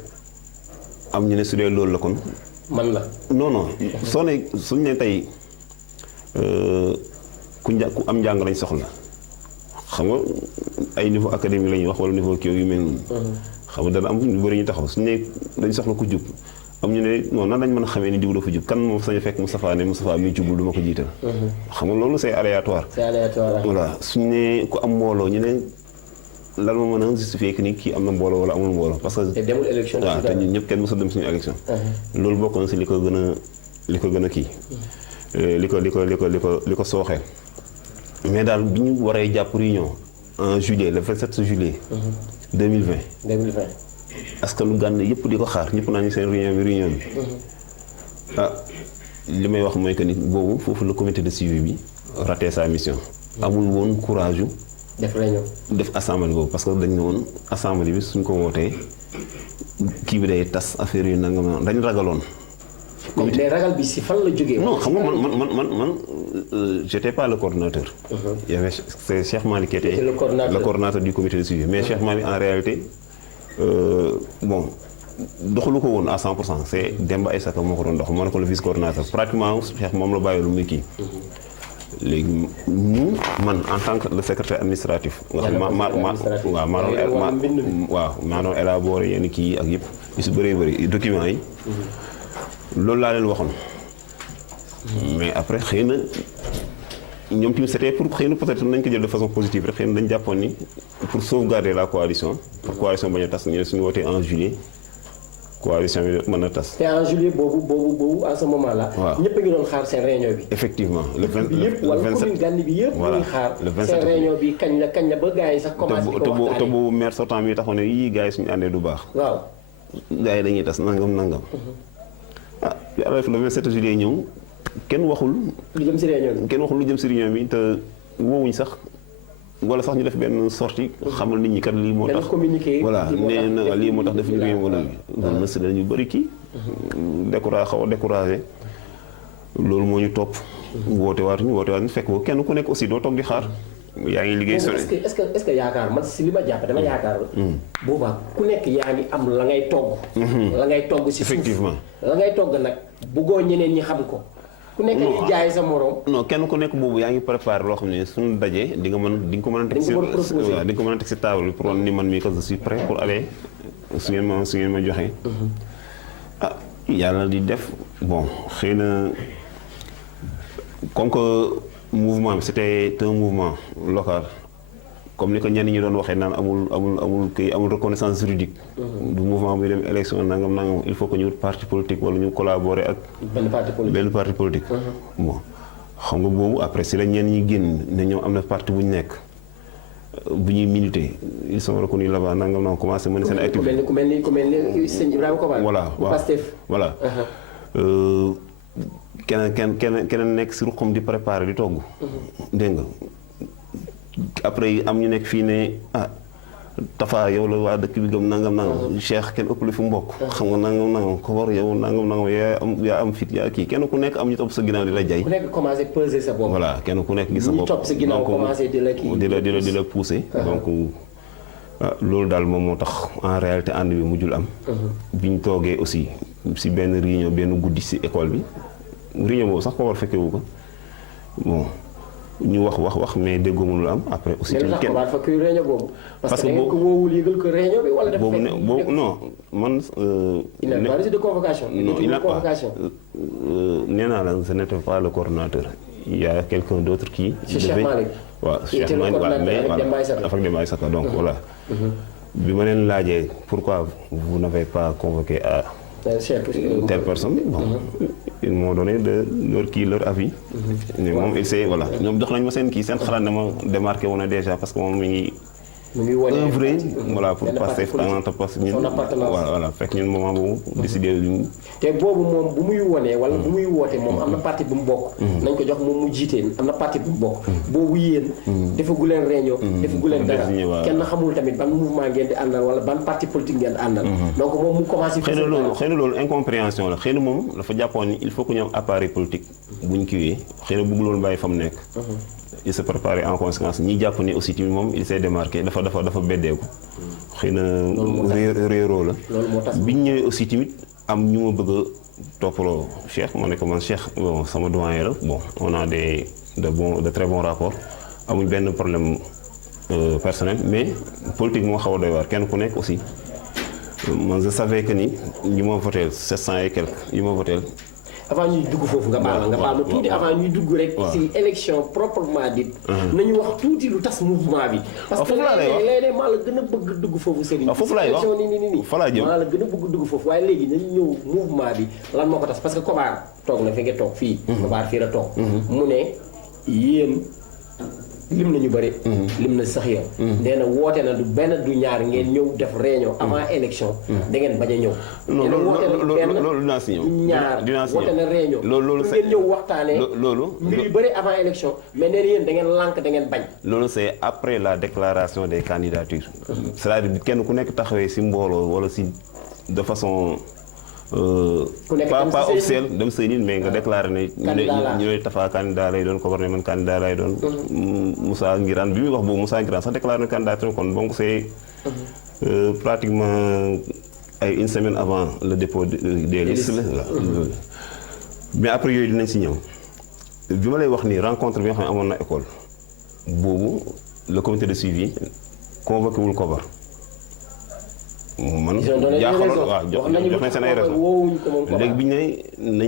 am ñu ne su dee loolu la kon. man la. non soo ne suñu ne tey ku am njàng lañ soxla. xam nga ay niveau académique la ñuy wax wala niveau kii yu mel noonu. xam nga dana am ñu bëri ñu taxaw su ne dañ soxla ko jub am ñu ne non nan lañ mën a xamee ni diw dafa jub kan moo sañ fekk Moustapha ne Moustapha bi jubul du ma ko jiital. xam nga loolu c'est aléatoire. c'est aléatoire. voilà suñu ne ku am mbooloo ñu ne lan moo mën a justifier que ni kii am na mbooloo wala amul mbooloo parce que. te demul élection. waaw te ñun ñëpp kenn mës a dem suñu élection. loolu bokk na si li ko gën a kii. li ko sooxee. mais daal bi ñu waree jàpp réunion en juillet le 27 juillet. 2020. askanu Gànn yëpp di ko xaar ñëpp naa ñu seen réunion bi. li may wax mooy que ni boobu foofu le comité de suivi bi raté sa mission. amul woon courage yu. def assemblée boobu parce que dañ ne woon assemblée bi suñ ko wootee kii bi day tas affaire yu nangam dañ ragaloon. mais ragal bi si fan la jógee. non xam nga man j'étais pas le coordonnateur. Il y avait c'est Cheikh Malick qui était le coordonnateur du comité de suivi mais Cheikh Malick en réalité bon doxalu ko woon à 100% c'est Demba Isaka moo ko doon dox moo ne ko le vice coordonnateur pratiquement Cheikh moom la bàyyi lu muy kii. léegi man en tant que le secrétaire administratif. nga xam maa doon élaborer yenn kii ak yëpp yu si bëri documents yi. loolu laa leen waxoon mais après xëy na ñoom tamit c'était pour xëy na peut-être nañ ko jël de façon positive rek xëy na dañ jàppoon ni pour sauvegarder la coalition pour coalition bañ a tas ñu ne suñu wootee en juillet coalition bi mën a tas. te en juillet boobu à ce moment là. waaw ñëpp a ngi doon xaar seen réunion bi. effectivement le 27 commune Gànn bi yëpp. voilà ñu ngi xaar le 27 seen réunion bi kañ la ba gars yi sax commencé di ko waxtaanee te boobu maire sortant bi taxoon ne yii gars yi suñu àndee du baax. waaw. gars yi dañuy tas nangam. yàlla def le 27 juillet ñëw kenn waxul. lu jëm si réunion bi kenn waxul lu jëm si réunion bi te woowuñ sax wala sax ñu def benn sortie xamal nit ñi kat lii moo tax. benn communiqué. voilà nee na lii moo tax def ñu réunion wala loolu na si dañu bëri kii. xaw a découragé. loolu moo ñu topp. woote waatuñu fekk ko kenn ku nekk aussi doo toog di xaar. yaa ngi liggéey sori est-ce que yaakaar man si li ma jàpp dama yaakaar. boobaa ku nekk yaa ngi am la ngay togg. la ngay togg si suuf effectivement. la ngay togg nag bëggoo ñeneen ñi xam ko. ku nekk di jaay sa morom. non kenn ku nekk boobu yaa ngi préparé loo xam ne suñu dajee di nga ko mën a teg si waaw di nga ko mën a teg si table bi pour ni man mii que je suis prêt pour aller su ngeen ma joxee. yàlla di def bon xëy na comme que mouvement bi c'était un mouvement local comme ni ko ñenn ñi doon waxee naan amul reconnaissance juridique. du mouvement bi dem élection nangam il faut que ñu wut parti politique wala ñu collaborer ak. benn parti politique. bon xam nga boobu après si la ñenn ñi génn ne ñoom am na parti bu ñu nekk bu ñuy militer ils sont reconnus là-bas nangam commencé mën seen activité. ku mel ni sëñ Ibrahima Kobar. voilà Pastef. voilà. keneen nekk si ruqam di préparer di togg. dégg nga après am ñu nekk fii ne Tafa yow la waa dëkk bi gëm nangam Cheikh kenn ëpp lu fi mbokk. xam nga nangam ko war yow nangam yaa am fit yaa kii kenn ku nekk am ñu topp sa ginnaaw di la jay. ku nekk commencé peser sa bopp. voilà kenn ku nekk gis sa bopp. ñu topp sa ginnaaw commencé di la kii di la pousser. donc loolu daal moom moo tax en réalité ànd bi mujjul am. bi ñu toogee aussi si benn réunion benn guddi si école bi réunion boobu sax ko war fekkewu ko bon. ñu wax mais déggoo mënul am après aussi. tamit kenn mais lu réunion boobu. parce que boobu ko woowul yëgal ko réunion bi wala. dafa fekk boobu non man. il n'a pas reçu de convocation. non il n'a pas nee naa la ce n'était pas le coordonnateur. il y a quelqu'un d'autre qui. c'est Cheikh Malick. waaw Cheikh Malick waaw mais voilà avec Demba Aïssaka donc voilà. bi ma leen laajee pourquoi vous n'avez pas convoqué à. telle personne bon ils m'ont donné leur avis. mais moom il sait voilà ñoom jox nañ ma seen kii seen xalaat ne ma démarqué wu na déjà parce que moom mi ngi œuvrer voilà pour passer parce que ñun voilà fekk ñun moment boobu décidé luñ te boobu moom bu muy wonee wala bu muy woote moom am na parti bu mu bokk nañ ko jox moom mu jiitee am na parti bu mu bokk boobu yéen defagu leen réunion defagu leen dara kenn xamul tamit ban mouvement ngeen di àndal wala ban parti politique ngeen di àndal donc moom mu commencé xëy na loolu incompréhension la xëy na moom dafa jàppoon ni il faut que ñu am appareil politique buñ kiiwee xëy na bëggul woon bàyyi fa mu nekk il se préparait en conséquence ñi jàpp ni aussi tamit moom il s'est démarqué dafa beddeeku xëy na réeroo la biñ ñëwee aussi tamit am ñu ma bëgg a toppaloo Cheikh ma ne ko man Cheikh bon sama doyen la bon on a de très bons rapports amuñ benn problème personnel mais politique moo xaw a doy waar kenn ku nekk aussi man je savais que ni ñi ma voté 700 et quelques yi ma voté avant ñuy dugg foofu nga baal ma tuuti avant ñuy dugg rek ci élection proprement dit nañu wax tuuti lu tas mouvement bi parce que léeg-léeg maa la gën a bëgg dugg foofu Serigne foofu laay wax nii maa la gën a bëgg dugg foofu waaye léegi nañu ñëw mouvement bi lan moo ko tas parce que Kobar toog na fi nga toog fii Kobar fii la toog mu ne yéen lim nañu bëri lim na sax yow nee na woote na du benn du ñaar ngeen ñëw def réunion avant élection da ngeen bañ a ñëw loolu dinaa si ñëw du ñaar woote na réunion loolu ngeen ñëw waxtaanee loolu mbir yu bëri avant élection mais nee na yéen da ngeen lànk da ngeen bañ loolu c'est après la déclaration des candidatures c'est-à-dire kenn ku nekk taxawee si mbooloo wala si de façon pas officiel dem sëy mais nga déclaré ne ñu ne Tafa candidat lay doon ko war ne man candidat lay doon Moussa Ngirane bi muy wax boobu Moussa Ngirane sax déclaré na candidature kon donc c'est pratiquement ay une semaine avant le dépôt des listes la mais après yooyu dinañ si ñëw bi ma lay wax ni rencontre bi nga xam ne amoon na école boobu le comité de suivi convoqué wul Kobar man jaaxaloon waaw jox nañ seen ay raison léegi bi ñu ne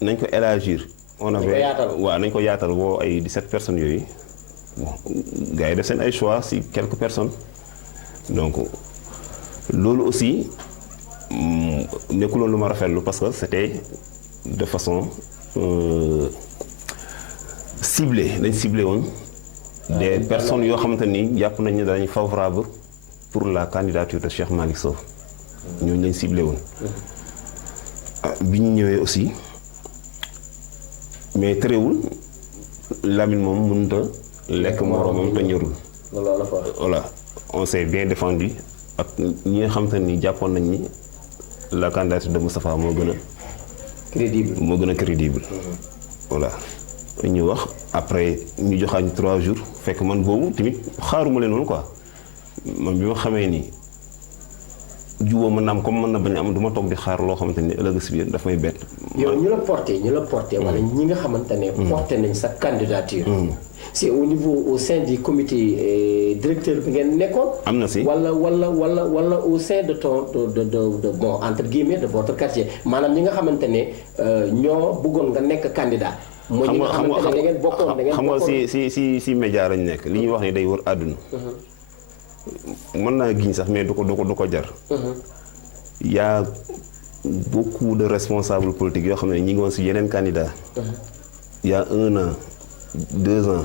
nañ ko élargir on avait waaw nañ ko yaatal woo ay 17 personnes yooyu bon gars yi def seen ay choix si quelques personnes donc loolu aussi nekkuloon lu ma rafetlu parce que c'était de façon ciblée dañ ciblé woon des personnes yoo xamante ni jàpp nañ ne dañ favorable pour la candidature de Cheikh Malick Sow ñooñu lañ ciblé woon bi ñu ñëwee aussi mais terewul Lamine moom mënut a lekk moroomam te ñorul voilà on s'est bien défendu ak ñi nga xamante ni jàppoon nañ ni la candidature de Moustapha moo gën a crédible voilà ñu wax après ñu joxaañ 3 jours fekk man boobu tamit xaaruma leen woon quoi man bi ma xamee ni jubóo mën na am comme mën na bañ a am du ma toog di xaar loo xamante ni ëllëg si biir daf may bett. yow ñu la porté wala ñi nga xamante ne porté nañ sa candidature. c'est au sein du comité directeur bi ngeen nekkoon. am na si wala au sein de ton de bon entre guillemets de votre quartier maanaam ñi nga xamante ne ñoo bëggoon nga nekk candidat. mooy ñi nga xamante ne da ngeen bokkoon xam nga si média lañ nekk li ñuy wax ni day wër àdduna. mën naa giñ sax mais du ko jar. y a beaucoup de responsables politiques yoo xam ne ñi ngi woon si yeneen candidats. y a 1 an 2 ans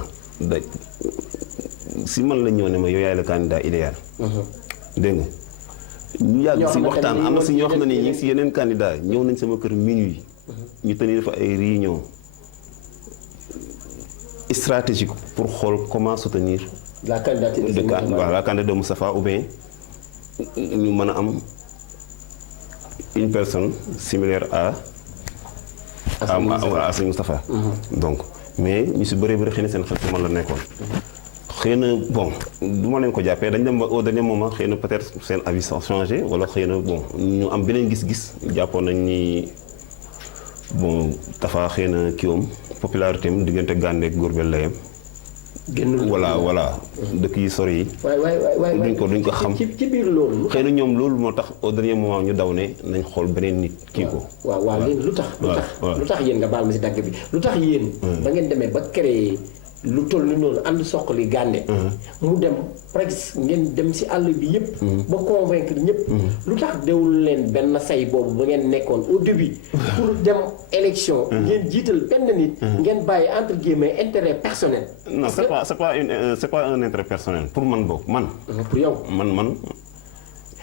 si man la ñëw ne ma yow yaay le candidat idéal. dégg nga ñu yàgg si waxtaan am na si ñoo xam ne ñi ngi si yeneen candidats ñëw nañ sama kër minuit ñu tenir fa ay réunion stratégique pour xool comment soutenir la candidature la candidature de Moustapha ou bien ñu mën a am une personne similaire à Sëñ Moustapha. Donc mais ñu si bëree bëri xëy na seen xel ci man la nekkoon. xëy na bon du ma leen ko jàppee dañ dem ba au dernier moment xëy na peut-être seen avis changé wala xëy na bon ñu am beneen gis-gis jàppoon nañ ni bon Tafa xëy na kiiwam popularité am diggante Gandé ak Diourbel la yem. voilà dëkk yi sori yi. waay duñ ko xam ci biir loolu. xëy na ñoom loolu moo tax au dernier moment ñu daw ne nañ xool beneen nit kii ko. waaw léegi lu tax yéen nga baal ma si dagg bi lu tax yéen. ba ngeen demee ba créer lu toll ni noonu ànd soqali Gandé. mu dem presque ngeen dem si àll bi yëpp. ba convaincre ñëpp. lu tax dewul leen benn say boobu ba ngeen nekkoon au début. pour dem élection. ngeen jiital benn nit. ngeen bàyyi entre guillemets intérêt personnel. non c'est pas un intérêt personnel pour man boobu man. pour yow man.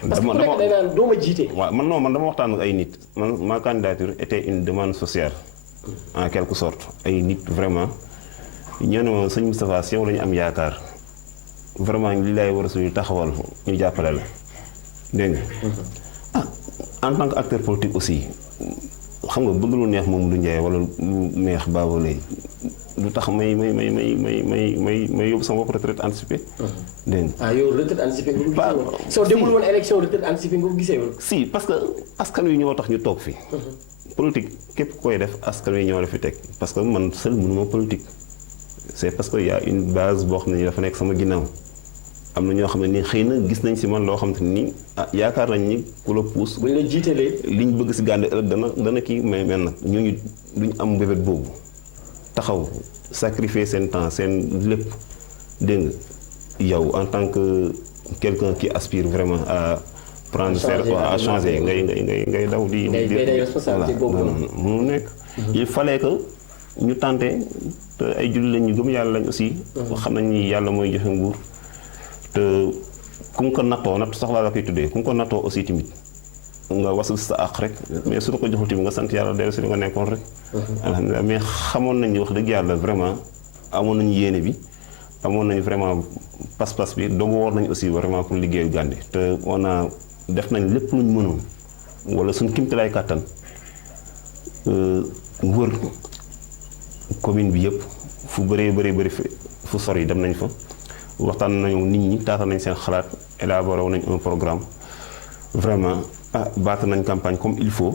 parce que ku nekk day naan doo ma jiite. waaw man dama waxtaan ak ay nit ma candidature était une demande sociale. en quelque sorte ay nit vraiment. ñoo ne ma sëñ Moustapha si yow la ñu am yaakaar vraiment li laay war a suñu taxawal ñu jàppale la dégg nga en tant que acteur politique aussi xam nga bëgg lu neex moom du Ndiaye wala lu neex Baba Lay lu tax may yóbbu sama bopp retraite anticipée. dégg nga yow retraite anticipée nga ko gisee woon. soo demul woon élection retraite anticipée nga ko gisee woon. si parce que askan wi ñoo tax ñu toog fi. politique képp koy def askan wi ñoo la fi teg parce que man seul mënuma politique. c'est parce que y a une base boo xam ne ni dafa nekk sama ginnaaw am na ñoo xam ne ni xëy na gis nañ si man loo xam te ni yaakaar nañ ni ku la puus. buñ la jiitalee. liñ bëgg si Gandé ëllëg dana kii mais nag ñooñu duñ am bébét boobu taxaw sacrifier seen temps seen lépp dégg nga yow en tant que quelqu'un qui aspire vraiment à prendre à changer ngay daw di. ngay responsabilité boobu mu nekk. il fallait que. ñu tenté te ay jullit lañ ñu gëm yàlla lañ aussi. xam nañ ni yàlla mooy joxe nguur. te ku ko nattoo natt sax laa koy tuddee ku ko nattoo aussi tamit nga wasul sa àq rek. mais su ko joxul tamit nga sant yàlla dellu si li nga nekkoon rek. alhamdulilah mais xamoon nañ ni wax dëgg yàlla vraiment amoon nañu yéene bi amoon nañu vraiment pas-pas bi dogu woon nañ aussi vraiment pour liggéeyu Gandé te on a def nañ lépp luñ mënoon wala suñ kimtalaay kàttan wër. commune bi yëpp fu bëri fu sori dem nañ fa waxtaan nañu nit ñi taata nañ seen xalaat élaboré wu nañ un programme vraiment baata nañ campagne comme il faut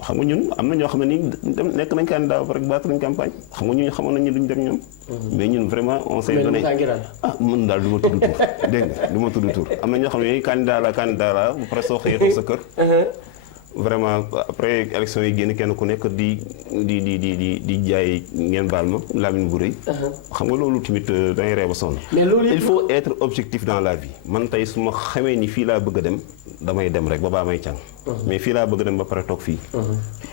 xam nga ñun am na ñoo xam ne nii nekk nañ candidat ba rek baata nañ campagne xam nga ñun xamoon nañ ni duñ dem ñoom. mais ñun vraiment on s'est donné mën daal du ma tudd tur dégg nga du ma tudd tur am na ñoo xam ne candidat la bu pare soo xëyee sa kër. vraiment après élection yi génn kenn ku nekk di jaay ngeen baal ma làmmiñ bu rëy. xam nga loolu tamit dangay ree ba sonn. mais loolu il faut être objectif dans la vie man tey su ma xamee ni fii laa bëgg a dem damay dem rek ba baa may càng. mais fii laa bëgg a dem ba pare toog fii.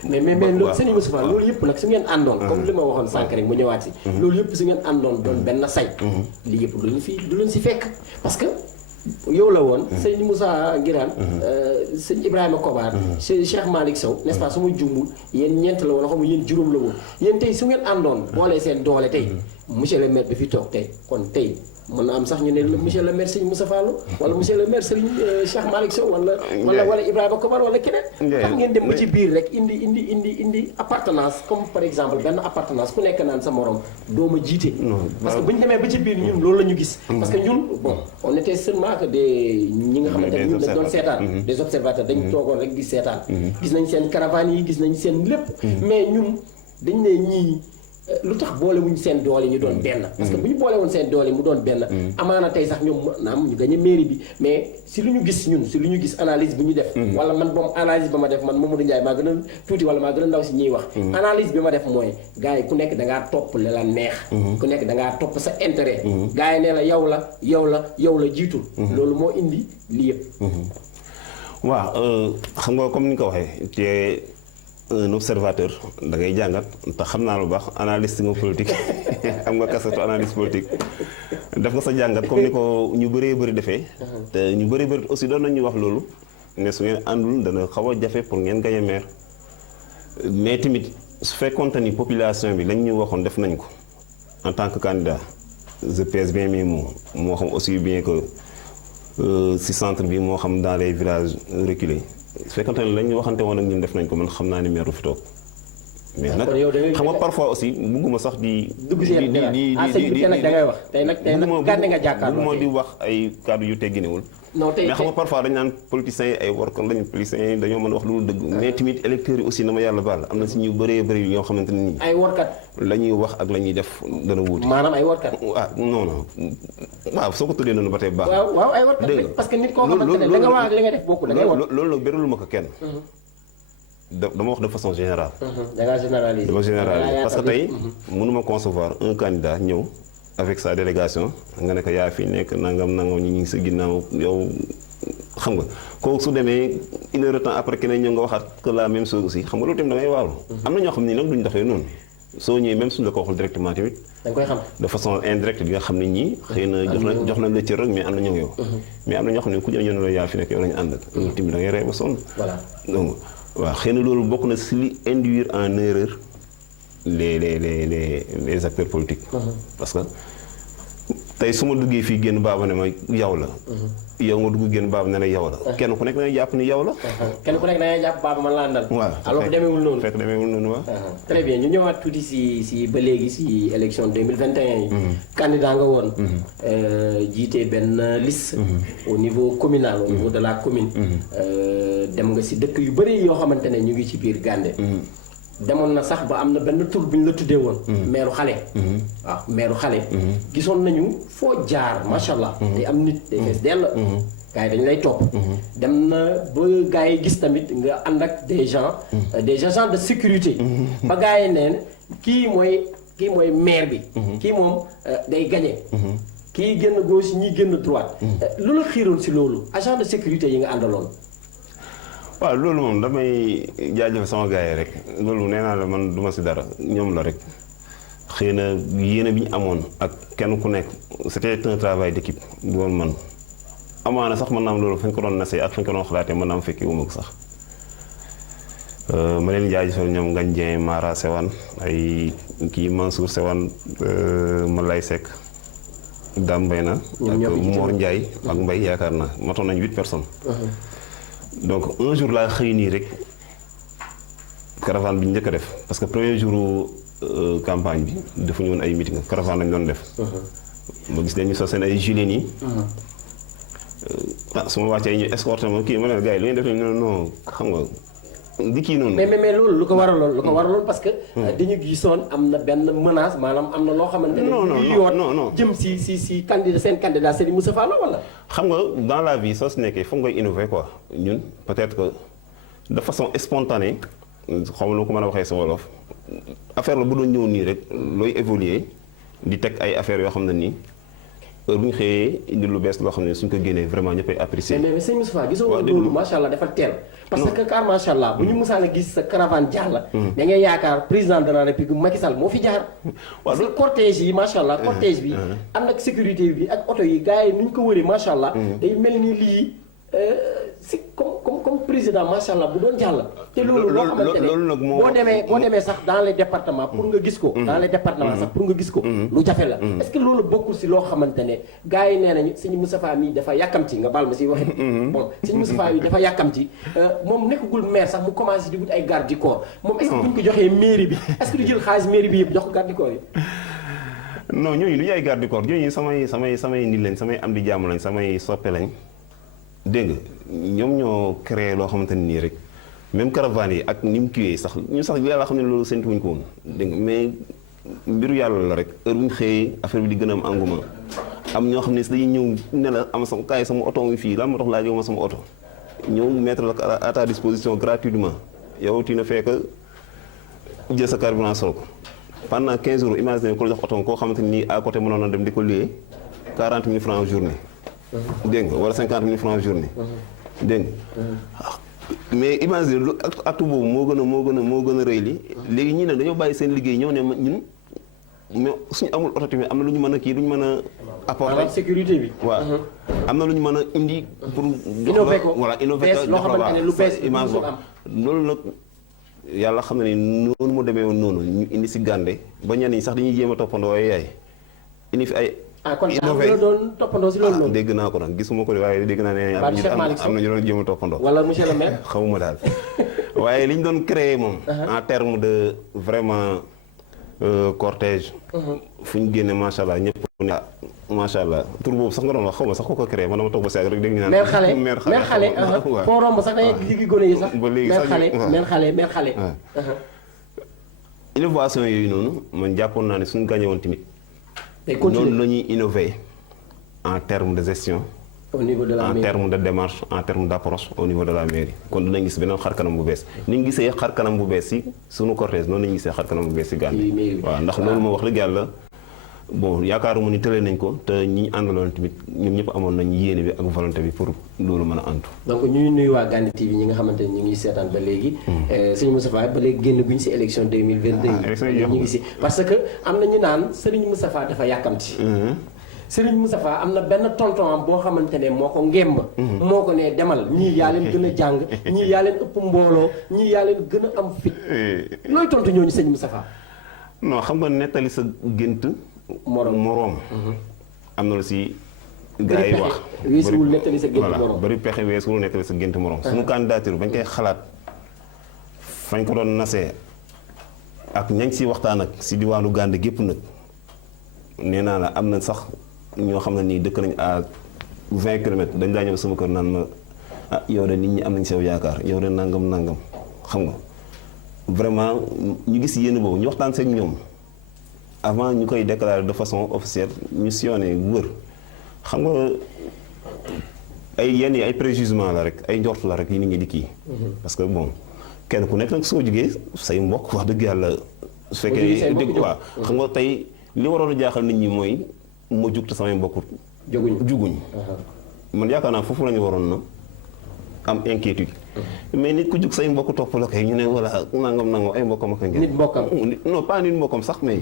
mais loolu sëñ Moustapha loolu yëpp nag su ngeen àndoon. comme li ma waxoon sànq rek mu ñëwaat si. loolu yëpp su ngeen àndoon doon benn say. lii yëpp du leen si fekk parce que. yow la woon sëñ Moussa Ngiraan sëñ Ibrahima Kobar Cheikh Malick Sow n'est-ce pas su ma juumul yéen ñeent la woon xam nga yéen juróom la woon yéen tey su ngeen àndoon boolee seen doole tey monsieur le maire bi fi toog tey kon tey mën na am sax ñu ne monsieur le maire sëñ Moussa Fallou wala monsieur le maire sëñ Cheikh Malick Sow wala Ibrahima Kobar wala keneen tax ngeen dem ba ci biir rek indi appartenance comme par exemple benn appartenance ku nekk naan sa morom doo ma jiite parce que bu ñu demee ba ci biir ñun loolu la ñu gis parce que ñun bon on était seulement que des ñi nga xamante ne ñun dañ doon seetaan des observateurs dañ toogoon rek di seetaan gis nañ seen caravane yi gis nañ seen lépp mais ñun dañ ne ñii lu tax boolewuñ seen doole ñu doon benn parce que bu ñu boolewoon seen doole mu doon benn amaana tey sax ñoom naam ñu gagné mairie bi mais si lu ñu gis ñun si lu ñu gis analyse bi ñu def wala man boom analyse ba ma def man Mamadou Ndiaye maa gën a tuuti wala maa gën a ndaw si ñiy wax analyse bi ma def mooy gars yi ku nekk dangaa topp li la neex ku nekk dangaa topp sa intérêt gars yi ne la yow la jiitul loolu moo indi lii yëpp waaw xam nga comme ni nga ko waxee un observateur da ngay jàngat te xam naa lu baax analyste nga politique am nga kasetu analyste politique def nga sa jàngat comme ni ko ñu bëree bëri defee te ñu bëri aussi doon nañu wax loolu ne su ngeen àndul dana xaw a jafe pour ngeen gañe maire mais tamit su fekkoonte ni population bi lañ ñu waxoon def nañ ko en tant que candidat je pèse bien mes mots moo xam aussi bien que si centre bi moo xam dans les villages reculés su fekkoonte ni lañ ñu waxante woon ak ñun def nañ ko man xam naa ni maire du fi toog. mais nag xam nga parfois aussi bugguma sax di. dugg si yéen nag da ngay wax tey nag gànde nga jàkkaarloo bugguma di wax ay kàddu yu tegginewul. non tey mais xam nga parfois dañu naan politiciens yi ay warkal lañu politiciens yi dañoo mën a wax lu dëgg. mais tamit électeurs yi aussi na ma yàlla baal am na si ñu bëree bëri ñoo xamante ne nii. ay warkat. la ñuy wax ak la ñuy def dana wuute. maanaam ay warkat. ah non non waaw soo ko tuddee noonu ba tey baax. waaw ay warkat parce que nit koo xamante ne da nga wax ak li nga def bokku da ngay wax. loolu nag béralul ma ko kenn. dama wax de façon générale. da ngaa généraliser. dama généraliser parce que tey mënuma concevoir un candidat ñëw avec sa délégation nga ne ko yaa fi nekk nangam ñu ngi sa ginnaaw yow xam nga kooku su demee une heure de temps après keneen ñëw nga waxaat que la même chose aussi xam nga loolu tamit da ngay waaru. am na ñoo xam ne nag duñ doxee noonu soo ñëwee même suñ la ko waxul directement tamit. da nga koy xam de façon indirecte di nga xam ne ñii. xëy na jox nañ la cër rek mais am na ñoo yow. mais am na ñoo xam ne ku ñëw ne la yaa fi nekk yow lañu àndal. loolu tamit da ngay rey ba sonn. voilà donc waaw xëy na loolu bokk na si li induire en erreur les acteurs politiques. parce que tey su ma duggee fii génn baaba ne ma yow la. yow nga dugg génn baaba ne la yow la. kenn ku nekk da ngay jàpp ni yow la. kenn ku nekk da ngay jàpp baaba man laa àndal. waaw alors demeewul noonu. fekk demeewul noonu waaw. très bien ñu ñëwaat tuuti si ba léegi si élection 2021 yi. candidat nga woon. jiite benn liste. au niveau communal au niveau de la commune. dem nga si dëkk yu bëri yoo xamante ne ñu ngi ci biir Gandé. demoon na sax ba am na benn tur bu ñu la tuddee woon. meeru xale. waaw meeru xale. gisoon nañu foo jaar macha allah. day am nit day fees dell. gars yi dañu lay topp. dem na ba gars yi gis tamit nga ànd ak des agents de sécurité. ba gars yi neen kii mooy maire bi. kii moom day gagné. kii génn gauche ñii génn droite. lu la xiiroon si loolu agent de sécurité yi nga àndaloon. waaw loolu moom damay jaajëf sama gars yi rek loolu nee naa la man duma si dara ñoom la rek xëy na yéene bi ñu amoon ak kenn ku nekk c'était un travail d'équipe du woon man amaana sax mën naa am loolu fañ ko doon nasee ak fañ ko doon xalaatee mën naa am fekkee wuma ko sax ma leen jaajëfal ñoom Ngagne Dieng Mara Sewane ay kii Mansour Sewane Malay Seck Dame Mbaye na ak Mor Ndiaye ak Mbaye yaakaar naa matoon nañ 8 personnes. donc un jour laa xëy nii rek caravane bi ñu njëkk a def parce que premier jour campagne bi dafa ñëwoon ay meeting caravane lañ doon def. ma gis leen ñu sol seen ay gilets nii. su ma wàccee ñu escorté ma kii ma ne gars yi lu ngeen def nii non xam nga di kii noonu. mais loolu lu ko waraloon parce que. dañu gisoon am na benn menace maanaam am na loo xamante ne. non jëm si candidat seen candidat Serigne Moustapha Lo wala. xam nga dans la vie soo si nekkee foog ngay innover quoi ñun peut-être que de façon spontanée xaw ma nu ko mën a waxee sa wolof affaire la bu doon ñëw nii rek looy évoluer di teg ay affaires yoo xam ne nii heure bu ñu xëyee indi lu bees loo xam ne suñ ko génnee vraiment ñëppay apprécier. mais sëñ Moustapha gisoo woon loolu macha allah dafa teel. parce que car macha allah bu ñu musaan a gis sa caravane jàll. da ngay yaakaar président de la république Macky Sall moo fi jaar. parce que cortège yi macha allah cortège bi. ànd ak sécurité bi ak oto yi gars yi nu ñu ko wëree macha allah. day mel ni lii si comme président macha allah bu doon jàll. te loolu loo xamante ne boo demee sax dans les départements pour nga gis ko. dans les départements sax pour nga gis ko. lu jafe la est-ce que loolu bokkul si loo xamante ne gars yi nee nañu sëñ Moustapha mii dafa yàkkamti nga baal ma si waxit bon sëñ Moustapha yi dafa yàkkamti moom nekkagul maire sax mu commencé di wut ay garde du corps moom est-ce que bu ñu ko joxee mairie bi est-ce que du jël xaalis mairie bi yëpp jox ko garde du corps yi. non ñooñu du ñu ay garde du corps ñooñu samay nit lañ samay am di jàmm lañ samay soppe lañ dégg nga ñoom ñoo créé loo xamante ne nii rek même caravane yi ak ni mu kiiwee sax ñu sax yàlla xam ne loolu séntu wuñ ko woon dégg nga mais mbiru yàlla la rek heure bu ñu xëyee affaire bi di gën a am engouement am ñoo xam ne si dañuy ñëw ne la am sama kaay sama oto ngi fii lan moo tax laa jox ma sama oto ñëw mettre la à ta disposition gratuitement yow tu ne fais que jël sa carburant sol ko pendant 15 jours imagine ko la jox oto koo xamante ni à côté mënoon na dem di ko luyee 40 000 francs journée. dégg nga wala 50 000 francs journée. dégg nga mais imagine lu acte boobu moo gën a rëy li léegi ñii ne dañoo bàyyi seen liggéey ñëw ne ñun mais suñu amul oto tamit am na lu ñu mën a kii lu ñu mën a apporter sécurité bi. waaw am na lu ñu mën a indi pour. innover ko voilà innover ko loo xamante ne lu bees image wax loolu nag yàlla xam na ni noonu mu demee woon noonu ñu indi si Gandé ba ñenn ñi sax dañuy jéem a toppandoo ay yaay indi fi ay. kon sax la doon toppandoo si loolu noonu. dégg naa ko nag gisuma ko de waaye dégg naa ne am na ñu doon jéem a toppandoo. wala monsieur le maire. xamuma daal waaye li ñu doon créer moom. en terme de vraiment cortège. fu ñu génne macha allah ñëpp ne macha allah tur boobu sax nga doon wax xaw ma sax ko ko créé man dama toog ba saag rek dégg ñu naan. mère xale foo romb sax da ngay gis gone yi sax. ba léegi sax mère xale. innovation yooyu noonu man jàppoon naa ne suñu gagné woon tamit. noonu la ñuy innover en terme de gestion. au niveau de la mairie en terme de démarche en terme d' approche au niveau de la mairie kon dinañ gis beneen xar kanam bu bees ni ñu gisee xar kanam bu bees si sunu cortège noonu la ñu gisee xar kanam bu bees si Gandé. waaw ndax loolu moo wax dëgg yàlla bon yaakaaruma ni tëlee nañ ko te ñi àndaloon tamit ñoom ñëpp amoon nañ yéene bi ak volonté bi pour loolu mën a antu. donc ñuy nuyu waa Gandé TV ñi nga xamante ne ñu ngi seetaan ba léegi. sëñ Moustapha ba léegi génn guñ si élection 2022. ñu ngi si parce que am na ñu naan Serigne Moustapha dafa yàkkamti. Serigne Moustapha am na benn tonton boo xamante ne moo ko ngemb. moo ko ne demal ñii yaa leen gën a jàng ñii yaa leen ëpp mbooloo ñii yaa leen gën a am fit. looy tontu ñooñu sëñ Moustapha. non xam nga nettali sa gént. moroom. am na lu si. gars yi wax weesuwul nettali sa gént moroom bari pexe weesuwul nettali sa gént moroom. suñu candidature bañ koy xalaat fañ ko doon nasee ak ñañ si waxtaan ak si diwaanu Gandé gépp nag nee naa la am na sax. ñoo xam ne nii dëkk nañ à 20 kilomètres dañ daa ñëw sama kër naan ma ah yow de nit ñi am nañ sew yaakaar yow de nangam xam nga vraiment ñu gis yéen boobu ñu waxtaan seen ñoom avant ñu koy déclarer de façon officielle ñu sillonné wër xam nga ay yenn yi ay préjugement la rek ay njort la rek yi nit ñi di kii. parce que bon kenn ku nekk nag soo jugee say mbokk wax dëgg yàlla. su fekkee dëgg waaw xam nga tey li waroon a jaaxal nit ñi mooy. moo jug te samay mbokk juguñ man yaakaar naa foofu la ñu waroon na am inquiétude mais nit ku jug say mbokk topp la kay ñu ne voilà nangam ay mbokkam ak ngeen nit mbokkam non pas nit mbokkam sax mais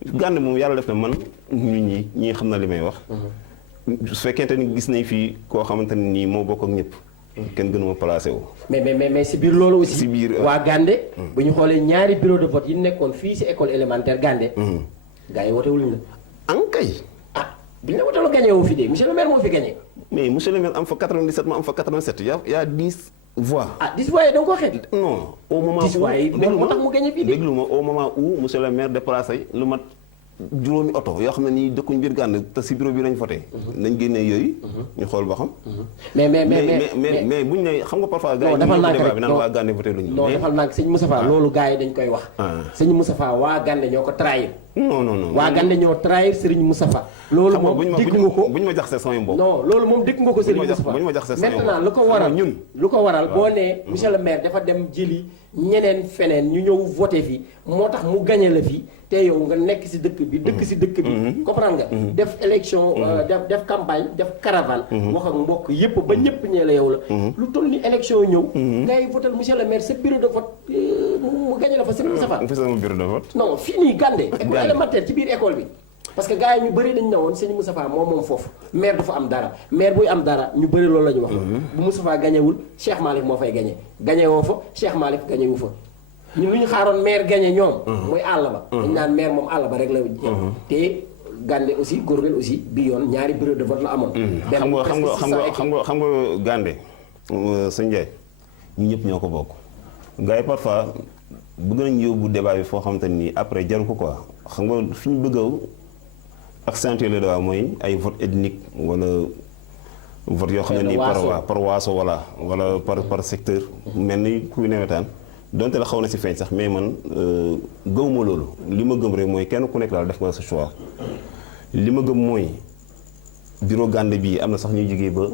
Gandé moom yàlla def na man ñun ñi xam na li may wax su fekkente ni gis nañ fii koo xamante ne nii moo bokk ak ñëpp kenn gënuma placé wu mais si biir loolu aussi si biir waa Gandé bu ñu xoolee ñaari bureau de vote yi nekkoon fii si école élémentaire Gandé gars yi wotewul ñu la ankay bi ñu la woteelu gagné wu fi de monsieur le maire moo fi gagné. mais monsieur le maire am fa 97 ma am fa 87 y a 10 voix. 10 voix yi da nga koo xeeb. non au moment. 10 voix yi moo tax mu gagné fii de. déglu ma au moment où monsieur le maire déplacé lu mat juróomi oto yoo xam ne nii dëkkuñ biir Gandé te si bureau bi lañ voté. nañ génnee yooyu. ñu xool ba xam. mais buñ ne xam nga parfois. gars yi ñu ngi débat bi naan waa Gandé voté luñu. non defal naa ko sëñ Moustapha loolu gars yi dañ koy wax. sëñ Moustapha waa Gandé ñoo ko trahir. non waa Gandé ñoo trahir Serigne Moustapha. loolu moom dégg nga ko buñ ma jaxasee samay mbokk. non loolu moom dégg nga ko Serigne Moustapha. buñ ma jaxasee samay mbokk maintenant lu ko waral boo nee monsieur le maire dafa dem jëli ñeneen feneen ñu ñëw voté fi moo tax mu gagné la fi te yow nga nekk si dëkk bi comprendre nga def élection def campagne def caravane wax ak mbokk yëpp ba ñëpp ñee la yow la lu toll ni élection ñëw ngay votal monsieur le maire sa bureau de vote mu gagné la fa Serigne Moustapha sama bureau de vote non fii nii Gandé école élémentaire ci biir école bi parce que gars yi ñu bëri dañu ne woon sëñ Moustapha moom foofu maire du fa am dara maire buy am dara ñu bëri loolu la ñu wax bu Moustapha gañewul Cheikh Malick moo fay gañe gañe woo fa Cheikh Malick gañe wu fa ñun lu ñu xaaroon maire gañe ñoom muy àll ba dañ naan maire moom àll ba rek la te Gandé aussi Gorbel aussi bi yoon ñaari bureau de vote la amoon xam nga Gandé sëñ Ndiaye ñu ñëpp ñoo ko bokk gars yi parfois bëgg nañ yóbbu débat bi foo xamante ni après jaru ko quoi xam nga fi ñu bëgg accentuer le débat mooy ay vote ethnique wala vote yoo xam ne nii par waaso wala par secteur mel ni kuy nawetaan donte la xaw na si feeñ sax mais man gëwuma loolu li ma gëm rek mooy kenn ku nekk daal def nga sa choix li ma gëm mooy bureau Gandé bii am na sax ñuy jógee ba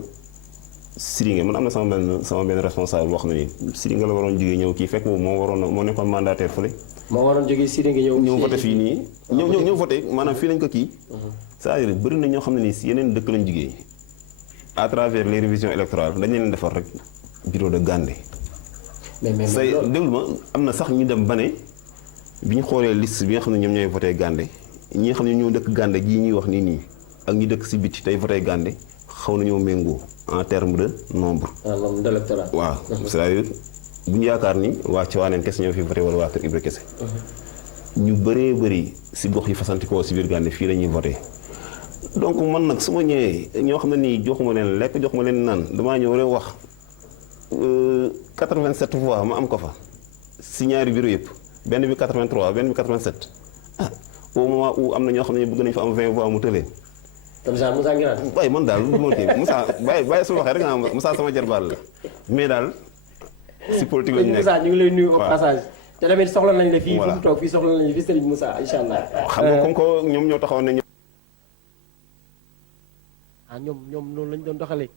Siringe man am na sama benn responsable boo xam ne nii Siringe la waroon jógee ñëw kii fekk boobu moo nekkoon mandataire fële moo waroon jógee Siringe ñëw voté fii nii ñëw voté maanaam fii lañ ko kii c'est-à-dire bëri na ñoo xam ne nii si yeneen dëkk lañ jógee à travers les révisions électorales dañ leen defar rek bureau de Gandé say déglu ma am na sax ñu dem ba ne bi ñu xoolee liste bi nga xam ne ñoom ñooy voté Gandé ñi nga xam ne ñoo dëkk Gandé gii ñuy wax nii ak ñi dëkk si biti tey voté Gandé xaw nañoo méngoo en terme de nombre d'électorat waaw c'est-à-dire bu ñu yaakaar ni waa Tivaouane kese ñoo fi voté wala waa Kër Ibra kese. ñu bëree bëri si gox yi fasantikoo si biir Gànde fii la ñuy voté. donc man nag su ma ñëwee ñoo xam ne nii joxuma leen lekk joxuma leen naan damaa ñëw rek wax 87 voix ma am ko fa si ñaari bureau yëpp benn bi 83 benn bi 87 ah au moment où am na ñoo xam ne bëgg nañu fa am 20 voix mu tëlee. comme ça Moussa Nguirane. waaye man daal lu ma kii Moussa bàyyi su waxee rek nga xam Moussa sama jarbaal la mais daal si politique lañu nekk. Moussa ñu ngi lay nuyu au passage. te tamit soxla nañ la fii voilà fu mu toog fii soxla nañ la fii Serigne Moussa incha allah. xam nga comme que ñoom ñoo taxawoon ne. ah ñoom loolu lañ doon doxalee.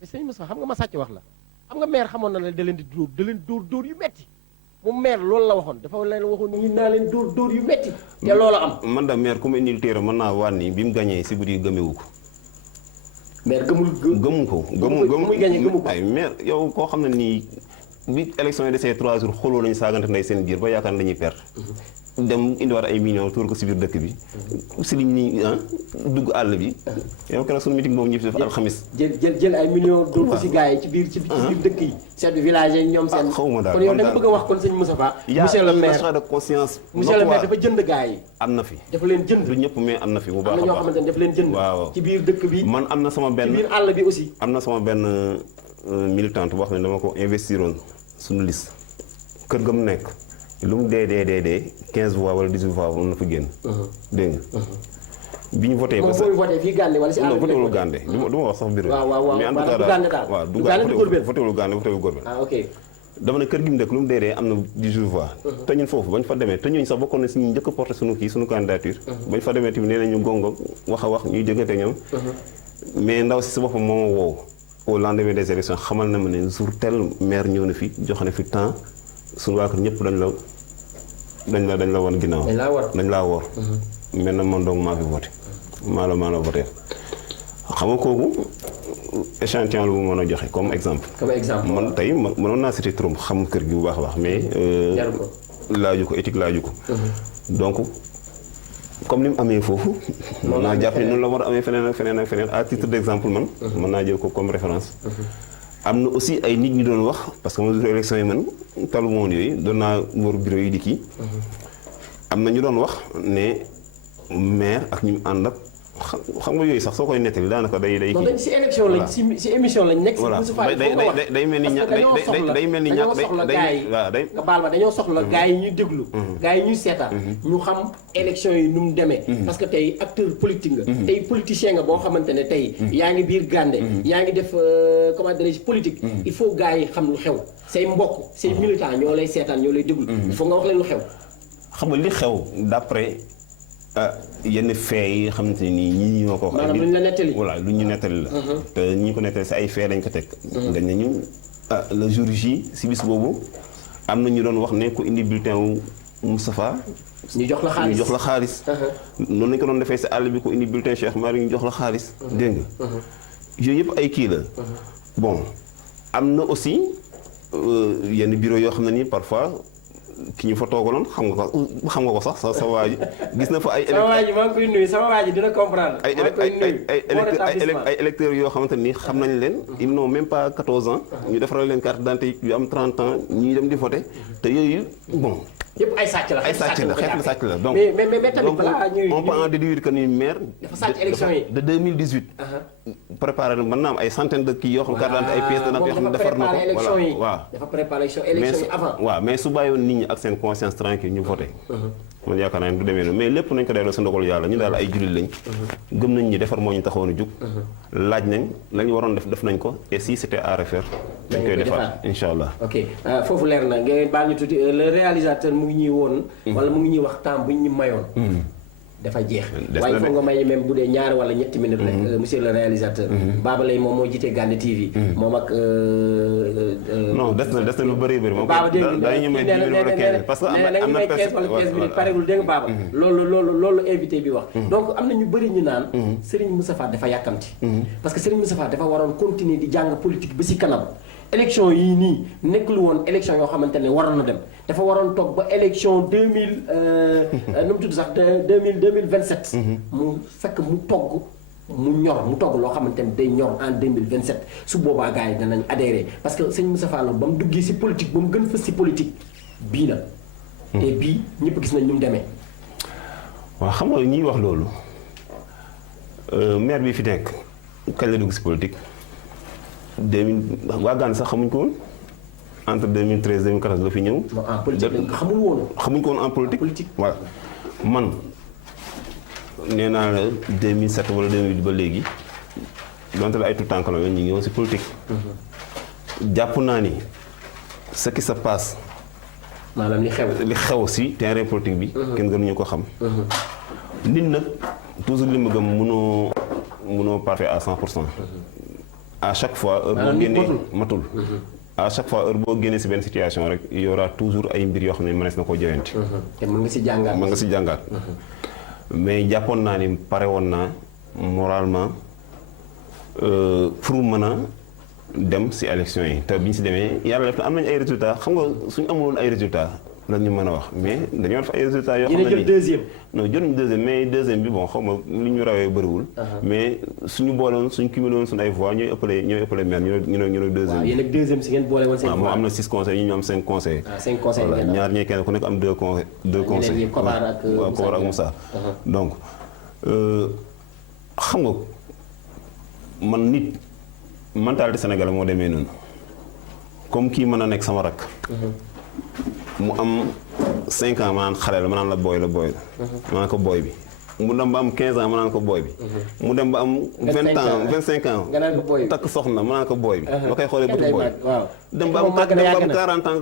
te Serigne Moussa xam nga ma sàcc wax la xam nga maire xamoon na ne da leen di dóor yu metti moom maire loolu la waxoon dafa leen waxoon ni naa leen dóor yu metti te loolu am. man da maire ku ma indil téere mën naa waat ni bi mu gañee si guddi gëmewu ko. maire gëmu ko. muy gagné gëmu ko ay maire yow koo xam ne nii bi élection yi desee 3 jours xooloo lañu saagante nday seen biir ba yaakaar ne dañuy perte. dem indiwaat ay millions tuur ko si biir dëkk bi. si liñ ni dugg àll bi. yow keroog suñu meeting boobu ñu fi def alxamis. jël ay millions dóor ko si gars yi ci biir dëkk yi. chef de village yi ñoom seen. xaw ma daal kon yow da nga bëgg a wax kon sëñ Moustapha. monsieur le maire de conscience. monsieur le maire dafa jënd gars yi. am na fi dafa leen jënd. du ñëpp mais am na fi bu baax a am na ñoo baax xamante ne dafa leen jënd. waaw ci biir dëkk bi. man am na sama benn ci biir àll bi aussi. am na sama benn militante boo xam ne dama ko investiroon suñu liste kër ga mu nekk lu mu dee 15 voix wala 18 voix mën na fa génn. dégg nga. bi ñu voté ba sa moom voté fii Gànde wala si àll bi voté wul Gànde du ma wax sax bureau. waaw mais en tout cas daal waaw du Gànde voté wul Gànde voté wul Gorbel. ah ok. dama ne kër gi mu dëkk lu mu dee am na 18 voix. te ñun foofu bañ fa demee te ñooñu sax bokkoon na si ñu njëkk a porté suñu candidature. bañ fa demee tamit nee nañu gongo wax a wax ñuy déggante ñoom. mais ndaw si boppam moo ma woo au lendemain des élections xamal na ma ne jour tel maire ñëw na fi joxe na fi temps suñu waa kër ñëpp dañ la woon ginnaaw. dañ laa woor. mel na man donc maa fi voté maa la voté xam nga kooku échantillon lu mu mën a joxe comme exemple. man tey mënoon naa cité turam xam kër gi bu baax a baax mais. laaju ko éthique laaju ko. donc comme ni mu amee foofu. mën naa jàpp ne noonu la war a amee feneen ak feneen ak feneen à titre d' exemple man. mën naa jël ko comme référence. am na aussi ay nit ñi doon wax parce que ma élection yi man talu moon yooyu doon naa wër bureau yi di kii. am na ñu doon wax ne maire ak ñu ànd ak xam nga yooyu sax soo koy nettali daanaka day kii. non si élection lañ si émission lañ nekk. voilà day mel ni ñàkk day mel ni ñàkk day nga baal ma dañoo soxla gars yi ñuy déglu. gars yi ñuy seetaan. ñu xam élection yi nu mu demee. parce que tey acteur politique nga. tey politicien nga boo xamante ne tey. yaa ngi biir Gànde. yaa ngi def comment dirais-je politique. il faut gars yi xam lu xew. say mbokk say militant ñoo lay seetaan ñoo lay déglu. il faut nga wax leen lu xew. xam nga li xew d'après yenn fee yi xamante ni ñii ñoo ko wax. maanaam lu ñu la nettali. voilà lu ñu nettali la. te ñi ko nettali si ay fee dañ ko teg. dañ ne ñu le jour J si bis boobu am na ñu doon wax ne ku indi bulletin wu Moustapha. ñu jox la xaalis. noonu lañ ko doon defee si àll bi ku indi bulletin Cheikh Mari ñu jox la xaalis. dégg nga. yooyu yëpp ay kii la. bon am na aussi yenn bureau yoo xam ne nii parfois. ki ñu fa toogaloon xam nga ko sax sa waa ji gis na fa ay. sama waa ji maa ngi koy nuyu sama waa ji dina comprendre. ay électeurs yoo xamante ni xam nañ leen. ils n'ont même pas 14 ans. ñu defaral leen carte d'identité yu am 30 ans ñuy dem di voter te yooyu bon. yëpp ay sàcc la xeetu sàcc la donc. mais tamit balaa ñuy on peut en déduire que ni maire. dafa sàcc élection yi de 2018. préparé na mën naa am ay centaines de kii yoo xam carte d'identité ay pièces de yoo xam ne defar na ko voilà waaw. dafa préparé élection yi avant. waaw mais su bàyyoon nit ñi ak seen conscience tranquille ñu voté. man yaakaar naa ne du demee noonu mais lépp nañ ko delloo si ndogalu yàlla ñu daal ay jullit lañ. gëm nañ ñi defar moo ñu taxoon a jug. laaj nañ la ñu waroon def nañ ko et si c'était à refaire. dañ koy defaat incha allah. ok foofu leer na ngeen baal ñu tuuti le réalisateur mu ngi ñuy woon. wala mu ngi ñuy wax temps bu ñu mayoon. dafa jeex waaye foog nga may même bu dee ñaari wala ñetti minutes rek monsieur le réalisateur Baba Lay moom moo jiite Gànde TV moom ak non des na lu bëri moom Baba dégg dañu may 10 minutes wala 15 parce que am na 15 wala 15 minutes paregul dégg nga Baba loolu invité bi wax donc am na ñu bëri ñu naan Serigne Moustapha dafa yàkkamti parce que Serigne Moustapha dafa waroon continuer di jàng politique ba si kanam élection yii nii nekkul woon élection yoo xamante ne waroon na dem dafa waroon toog ba élection 2000 nu mu tudd sax 2027 mu fekk mu togg mu ñor mu togg loo xamante ne day ñor en 2027 su boobaa gars yi danañ adhéré parce que sëñ Moustapha Lo ba mu duggee si politique ba mu gën fës si politique bii la. te bii ñëpp gis nañ ni mu demee. waaw xam nga ñuy wax loolu maire bi fi nekk kañ la dugg si politique 2000 waa Gane sax xamuñ ko woon entre 2013 2014 la fi ñëw. en politique lañ ko xamul woon. xamuñ ko woon en politique. voilà man nee naa la 2007 wala 2008 ba léegi donte la ay tout tànk la ñu ngi woon si politique. jàpp naa ni ce qui se passe. maanaam li xew si terrain politique bi. kenn gënuñu ko xam. nit nag toujours li ma gëm mënoo parfait à 100%. à chaque fois heure boo génnee matul. à chaque fois heure boo génnee si benn situation rek y aura toujours ay mbir yoo xam ne mënees na koo joyanti. te mën nga si jàngaat. mën nga si jàngaat. mais jàppoon naa ni pare woon naa moralement pour mën a dem si élection yi te bi ñu si demee yàlla def na am nañu ay résultats xam nga suñu amuloon ay résultats lan ñu mën a wax mais dañoo def ay résultats yoo xam ne jël deuxième. non jëluñu deuxième mais deuxième bi bon xaw ma li ñu rawee bëriwul. mais suñu booloon suñu cumulé woon suñu ay voix ñooy ëppale maire ñu ne deuxième. waaw yéen ak deuxième si ngeen boole woon seen. waaw moom am na 6 conseils ñu am 5 conseils. 5 conseils voilà ñaar ñee kenn ku nekk am 2 conseils. ñeneen ñi Kobar ak waaw Kobar ak Moussa. donc xam nga man nit mentalité sénégalais moo demee noonu comme kii mën a nekk sama rakk. mu am 5 ans ma naan xale la ma naan la booy la. ma naan ko booy bi. mu dem ba am 15 ans ma naan ko booy bi. mu dem ba am 20 ans 25 ans. nga naan ko booy bi takk soxna ma naan ko booy bi. ba koy xoolee bëtu booy. dem ba am 40 ans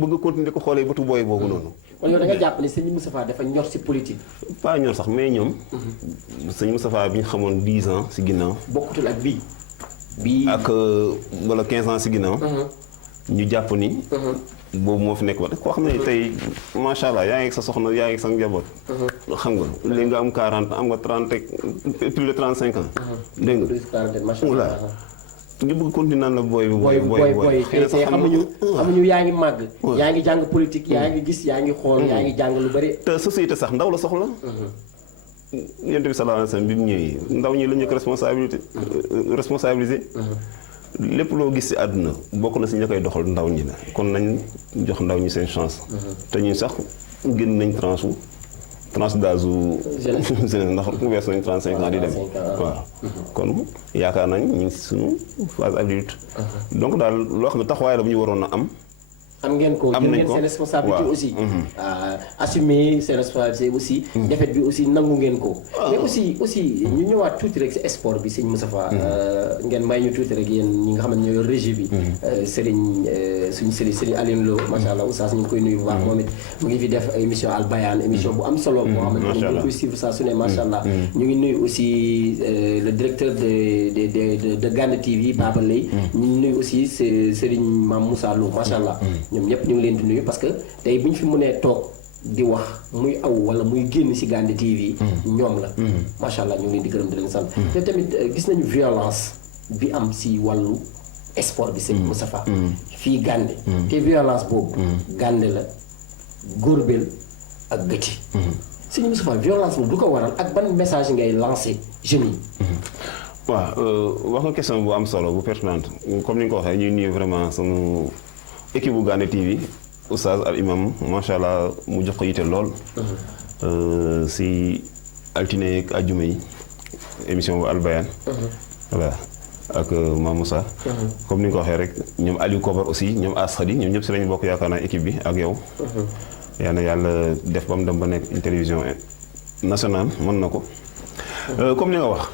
bëgg a continuer ko xoolee bëtu booy boobu noonu. kon yow da nga jàpp ni sëñ Moustapha dafa ñor si politique. pas ñor sax mais ñoom. sëñ Moustapha bi ñu xamoon 10 ans si ginnaaw. bokkutul ak bii. ak wala 15 ans si ginnaaw. ñu jàpp ni. boobu moo fi nekk ba koo xam ne tey macha allah yaa ngi sa soxna yaa ngi sa njaboot. xam nga léegi nga am 40 am nga 30 plus de 35 ans. dégg nga voilà ñu bëgg continuer naan la booy bi. booy te xamuñu yaa ngi màgg. yaa ngi jàng politique yaa ngi gis yaa ngi xool yaa ngi jàng lu bëri. te société sax ndaw la soxla. Yonent bi sallallahu alayhi wa sallam bi mu ñëwee ndaw ñi la ñu ko responsabilisé. lépp loo gis ci àdduna bokk na ci ña koy doxal ndaw ñi la kon nañ jox ndaw ñi seen chance. te ñun sax génn nañ tranche d'âge jeunesse ndax wees nañ 35 ans di dem. waaw kon yaakaar nañ ñu ngi ci suñu phase adulte. donc daal loo xam ne taxawaay la bu ñu waroon a am. am ngeen ko jël ngeen seen responsabilité aussi. assumer seen responsabilité aussi. défaite bi aussi nangu ngeen ko. mais aussi ñu ñëwaat tuuti rek si sport bi sëñ Moustapha. ngeen may ñu tuuti rek yéen ñi nga xam ne ñoo yor régie bi. suñu Serigne Alioune Lo macha allah oustaz ñu ngi koy nuyu bu baax moom it mu ngi fi def émission Al Bayane émission bu am solo. boo xamante ne ñu koy suivre saa su ne macha allah. ñu ngi nuyu aussi le directeur de Gane TV Baba Lay. ñu ngi nuyu aussi Serigne Mame Moussa Lo macha allah. ñoom ñëpp ñu ngi leen di nuyu parce que tey bu ñu fi mënee toog di wax muy aw wala muy génn ci Gane TV. ñoom la. macha allah ñu ngi leen di gërëm di leen sant. te tamit gis nañu violence bi am ci wàllu sport bi sëñ Moustapha. fii Gane. te violence boobu. Gane la Góorbel ak Gëti. sëñ Moustapha violence boobu du ko waral ak ban message ngay lancé jeunes yi. waaw wax nga question bu am solo bu pertinente comme ni nga ko waxee ñuy nuyu vraiment sunu. équipe bu Gane TV oustaz al imam macha allah mu jox ko yite lool. si altine ak ajjuma yi émission bu Al Bayane. voilà ak Mame Moussa. comme ni nga ko waxee rek ñoom Aliou Kobar aussi ñoom Asxadi ñoom ñëpp si lañu bokk yaakaar naa équipe bi ak yow. yal na yàlla def ba mu dem ba nekk une télévision nationale mën na ko. comme ni nga wax.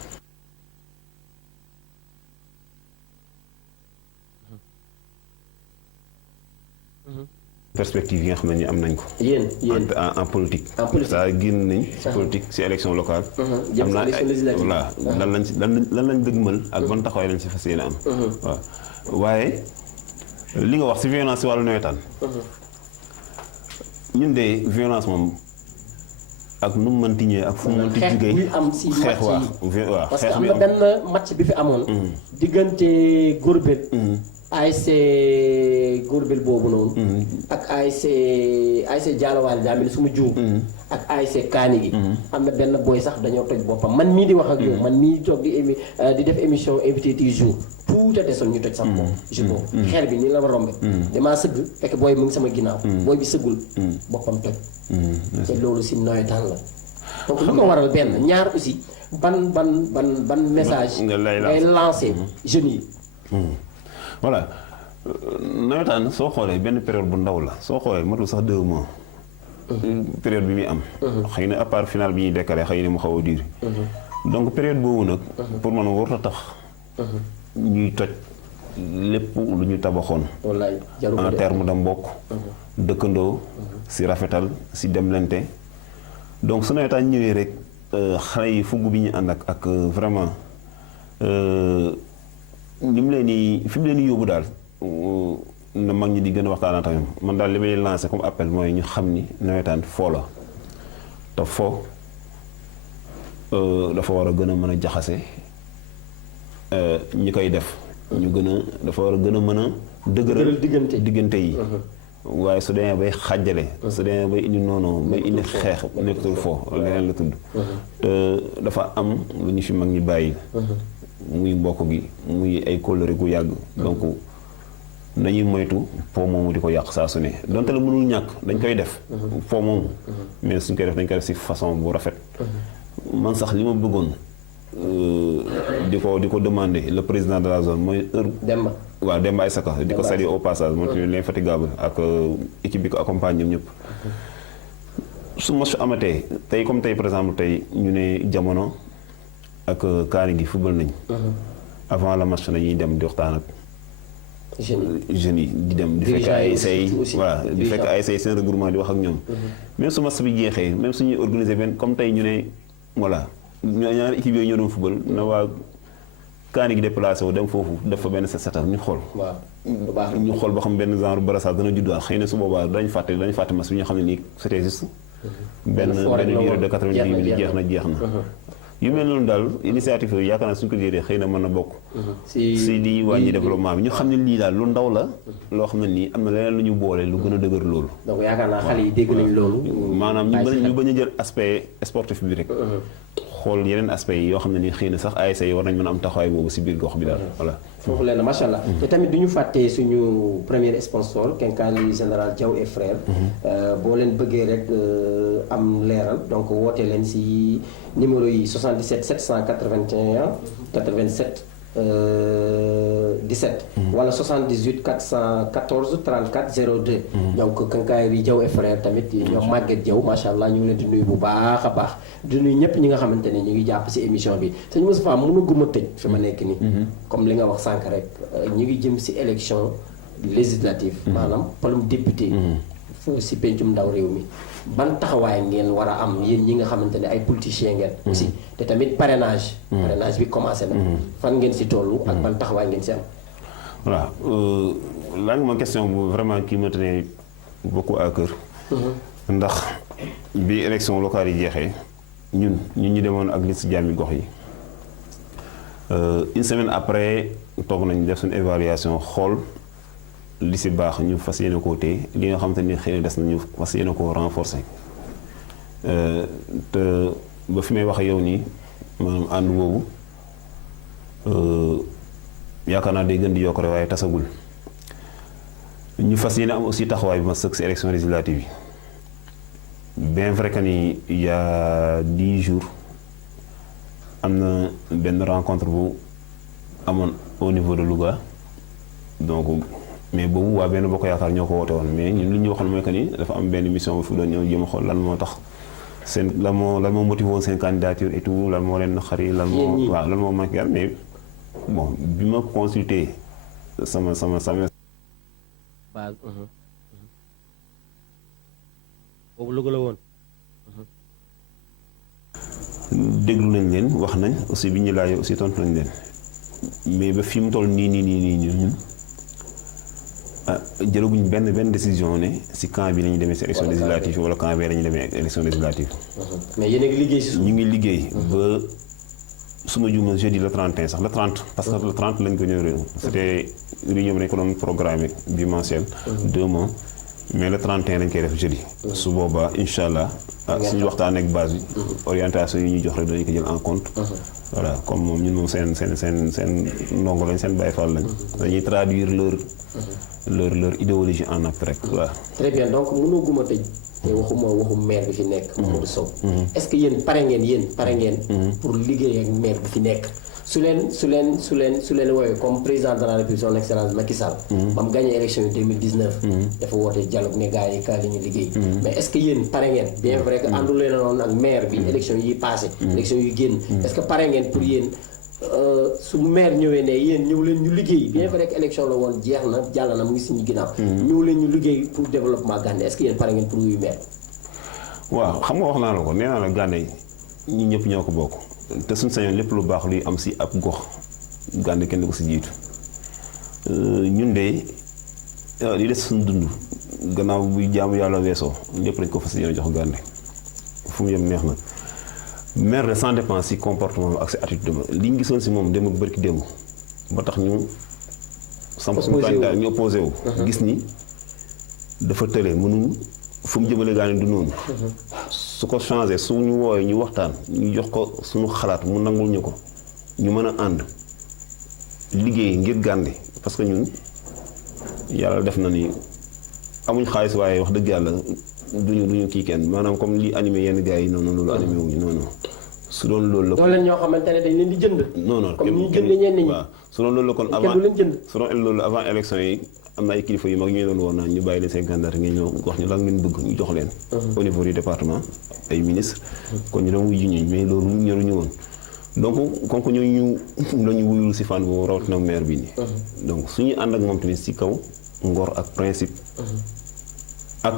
perspective yi nga xam ne ni am nañ ko. yéen en politique. en politique ça génn nañ. ci politique ci élection locale. jëm ci élection législative voilà lan lañ dëgmal ak ban taxawaay lañ ci fas yéene am. waaw waaye li nga wax ci violence ci wàllu nawetaan. ñun de violence moom ak nu mu mënti ñëwee ak fu mu mënti jugee. xeex am ci match yi waaw parce que am na benn match bi fi amoon. diggante Góorbel ASC Gorbel boobu noonu. ak ASC Dialawaale daa mel ni su ma juum. ak ASC Kaani gi. am na benn boy sax dañoo toj boppam man mii di wax ak yow. man mii toog di def émission invité du jour tout a desoon ñu toj sax bopp. je ko xeer bi nii la ma rombe. damaa sëgg fekk booy mu ngi sama ginnaaw. booy bi sëggul boppam toj. te loolu si nawetaan la. donc lu ko waral benn ñaar aussi ban message. ngay lancé jeunes yi. voilà nawetaan soo xoolee benn période bu ndaw la soo xoolee matul sax 2 mois. période bi muy am. xëy na à part final bi ñuy déclaré xëy na mu xaw a diir. donc période boobu nag. pour man warut a tax. ñuy toj lépp lu ñu tabaxoon. wallaay en terme de mbokk. dëkkandoo. si rafetal si demlante. donc su nawetaan ñëwee rek xale yi fugg bi ñu ànd ak vraiment ni mu leen di fi mu leen di yóbbu daal na mag ñi di gën a waxtaan tamit man daal li may lancé comme appel mooy ñu xam ni nawetaan foo la te foo dafa war a gën a mën a jaxase ñi koy def. ñu gën a dafa war a gën a mën a dëgëral diggante yi. waaye su demee bay xàjjale. su demee bay indi noonu bay indi xeex nekkatul foo leneen la tudd. te dafa am lu ñu fi mag ñi bàyyi. muy mbokk gi muy ay kóllëre gu yàgg. donc nañuy moytu foo moomu di ko yàq saa su ne donte la mënul ñàkk dañ koy def. foo moomu. mais suñ koy def dañ koy def si façon bu rafet. man sax li ma bëggoon di ko demander le président de la zone mooy heure. Demba waaw Demba Aïssaka di ko saluer au passage moom tamit l'infatigable ak équipe bi ko accompagne ñoom ñëpp. su match amatee tey comme tey par exemple tey ñu ne jamono ak kaani gi football nañ. avant le match dañuy dem di waxtaan ak. jeunes yi di dem di fekk ay say voilà di fekk ay say seen regroupement di wax ak ñoom. même su match bi jeexee même suñuy organiser benn comme tey ñu ne voilà ñaari équipe yooyu ñoo doon football na waa kaani gi déplacé wu dem foofu def fa benn setal ñu xool. waaw bu baax ñu xool ba xam benn genre brassard dana judduwaat xëy na su boobaa dañ fàtte match bi ñu xam ne nii c'était juste. benn durée de 90 minutes jeex na. yu mel noonu daal initiative yooyu yaakaar naa suñ ko jëlee xëy na mën na bokk. si di wàññi développement bi ñu xam ne lii daal lu ndaw la. loo xam ne nii am na leneen lu ñu boole lu gën a dëgër loolu. donc yaakaar naa xale yi dégg nañ loolu. maanaam ñu bañ a jël aspect sportif bi rek. xool yeneen aspect yi yoo xam ne nii xëy na sax ASC yi war nañ mën a am taxawaay boobu si biir gox bi daal voilà. foofu leen macha allah. te tamit du ñu fàttee suñu premier sponsor Quincaillerie Générale Diaw et Frères. boo leen bëggee rek am leeral donc woote leen si numéro yi 77 781 87 17. wala 78 414 34 02. donc Quincaillerie Diaw et Frères tamit ñoom Maguette Diaw macha allah ñu ngi leen di nuyu bu baax a baax di nuyu ñëpp ñi nga xamante ne ñu ngi jàpp si émission bi sëñ Moustapha mënaguma tëj fi ma nekk nii. comme li nga wax sànq rek ñu ngi jëm si élection législative. maanaam palum député. foofu si pencum ndaw réew mi. ban taxawaay ngeen war a am yéen ñi nga xamante ne ay politiciens ngeen. aussi te tamit parrainage. parrainage bi commencé na. fan ngeen si tollu ak ban taxawaay ngeen si am. voilà laaj nga ma question bu vraiment qui me tenait beaucoup à cœur. ndax bi élection locale yi jeexee ñun ñu demoon ak liste Jàmmi Gox yi une semaine après toog nañ def suñu évaluation xool. li si baax ñu fas yéene koo téye li nga xamante ni xëy na des na ñu fas yéene koo renforcer te ba fi may wax yow nii maanaam ànd boobu yaakaar naa day gën di yokk rek waaye tasagul ñu fas yéene am aussi taxawaay bi ma sëkk si élection législative yi bien vrai que ni il y a 10 jours am na benn rencontre bu amoon au niveau de Louga donc. mais boobu waa benn bokk yaakaar ñoo ko woote woon mais ñun li ñu waxoon mooy que ni dafa am benn mission bu fi doon ñëw jéem a xool lan moo tax seen lan moo motivé woon seen candidature et tout lan moo leen xari lan moo manqué mais bon bi ma consulté sama base boobu Louga la woon. déglu nañ leen wax nañ aussi bi ñu laajee aussi tontu nañ leen mais ba fi mu toll nii ñun. jëlaguñ benn décision ne si camp bi la ñuy demee si élection législative wala camp bi la ñuy demee élection législative. mais yéen a ngi liggéey si ñu ngi liggéey ba su ma juumee jeudi le 31 sax le 30 parce que le 30 lañ ko ñëw réew c'était réunion bi dañ ko doon programmé bimensuel 2 mois mais le 31 lañ koy def jeudi su boobaa incha allah suñu waxtaan ak base bi orientation yi ñuy jox rek dañu ko jël en compte voilà comme moom ñun moom seen ndongo lañ seen Baye Fall lañ dañuy traduire leur idéologie en acte rek voilà. Très bien donc mënoo guma tëj te waxu maire bi fi nekk Mamadou Sow est-ce que yéen pare ngeen pour liggéey ak maire bi fi nekk su leen woowee comme président de la République son excellence Macky Sall ba mu gagné élection yi 2019 dafa woote dialogue ne gars yi kaay la ñu liggéey mais est-ce que yéen pare ngeen bien vrai que àndu leen noonu ak maire bi élection yi passé élection yi génn est-ce que pare ngeen pour yéen su maire ñëwee ne yéen ñëw leen ñu liggéey bien vrai que élection la woon jeex na jàll na mu ngi suñu ginnaaw ñëw leen ñu liggéey pour développement Gandé est-ce que yéen pare ngeen pour wuyu maire waaw xam nga wax naa la ko nee naa la Gandé ñi ñëpp ñoo ko bokk te suñ sañoon lépp lu baax luy am si ab gox Gandé kenn ko si jiitu ñun de li des suñ dund gannaaw buy jaamu yàlla weesoo lépp dañ ko fas yéene jox Gandé fu mu yem neex na maire de sans dépense si comportement ak si attitude li ñu gisoon si moom dem ak bërki démb ba tax ñu samp suñu candidat ñu opposé wu gis ni dafa tële mënuñ fu mu jëmale Gandé du noonu su ko changé su ñu woowee ñu waxtaan ñu jox ko suñu xalaat mu nangul ñu ko ñu mën a ànd liggéey ngir Gandé parce que ñun yàlla def na ni amuñ xaalis waaye wax dëgg yàlla duñu kii kenn maanaam comme li animé yenn gars yi noonu loolu animé wuñu non su doon loolu la. doon leen ñoo xamante ne dañ leen di jënd. non comme ni ñu jëndee ñenn ñi. waaw su doon loolu la kon avant su doon loolu avant élection yi am na ay kilifa yu mag ñu doon woon naan ñu bàyyi leen seen candidat ngeen ñëw wax ñu lan ngeen bëgg ñu jox leen. au niveau du département ay ministre kon ñu doon wuyu ñu mais loolu ñoruñu woon donc comme que ñu lañu wuyul si fànn boobu rawatina maire bi nii. donc suñu ànd ak moom tamit si kaw ngor ak principe. ak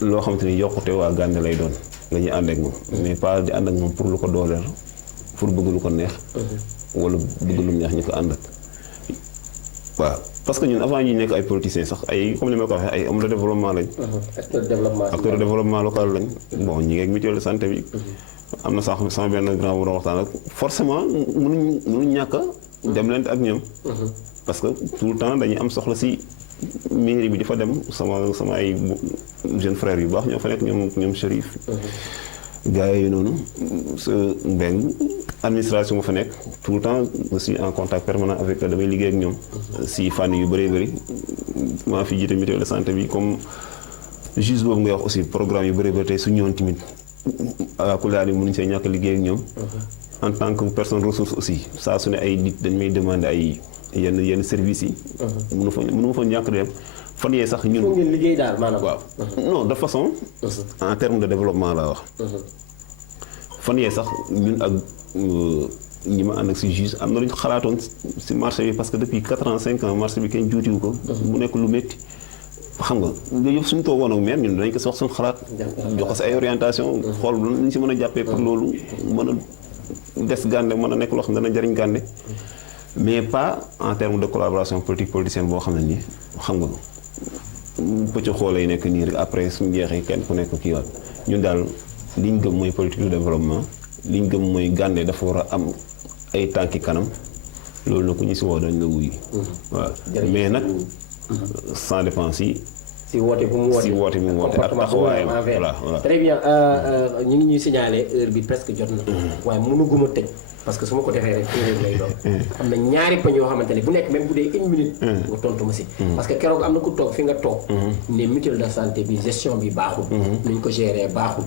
loo xamante ni yokkute waa Gandé lay doon nga ñuy ànd ak moom mais pas di ànd ak moom pour lu ko dooleel pour bëgg lu ko neex wala bëgg lu neex ñu ko ànd ak waaw parce que ñun avant ñu nekk ay politiciens sax ay comme ni ma ko waxee ay hommes de développement lañ acteur de développement local lañ bon ñi ngi ak mutuelle de santé bi am na sax sama benn grand bu doon waxtaan ak forcément mënuñ ñàkk a dem leen ak ñoom parce que tout le temps dañuy am soxla si mairie bi di fa dem sama ay jeune frère yu baax ñoo fa nekk ñoom Chérif gars yooyu noonu sa mbeng administration ma fa nekk tout le temps aussi en contact permanent avec damay liggéey ak ñoom si fànn yu bëree bëri maa fi jiite mutuelle de santé bi comme juste boobu ngay wax aussi programme yu bëree bëri tey su ñëwoon tamit kulaar yi mënuñ see ñàkk liggéey ak ñoom en tant que personne ressource aussi saa su ne ay nit dañ may demander ay yenn services yi mënu ma fa ñàkk dem fan yee sax ñun ngeen liggéey daal maanaam waaw non de façon en terme de développement laa wax fan yee sax ñun ak ñi ma ànd ak si juge am na lu ñu xalaatoon si marché bi parce que depuis 4 ans 5 ans marché bi kenn juutiwu ko mu nekk lu métti xam nga yooyu yëpp suñu toogoon ak maire ñun danañ ko si wax suñu xalaat jox ko si ay orientation xool lan ñu si mën a jàppee pour loolu mën a des Gandé mën a nekk loo xam ne dana jariñ Gandé mais pas en terme de collaboration politique politicienne boo xam ne nii xam nga pëcc xoolay nekk nii rek après suñu jeexee kenn ku nekk kii waat ñun daal li ñu gëm mooy politique de développement li ñu gëm mooy Gandé dafa war a am ay tànki kanam loolu na ku ñu si woo dañ la wuyu waaw mais nag sans dépense yi si woote bu mu woote ak taxawaayam voilà très bien ñu ngi ñuy signaler heure bi presque jot na waaye mënuguma tëj parce que su ma ko defee rek téeréer lay doon am na ñaari poñ yoo xamante ne bu nekk même bu dee 1 minute nga tontu ma si parce que keroog am na ku toog fi nga toog ne mutuelle de santé bi gestion bi baaxul nuñ ko gérer baaxul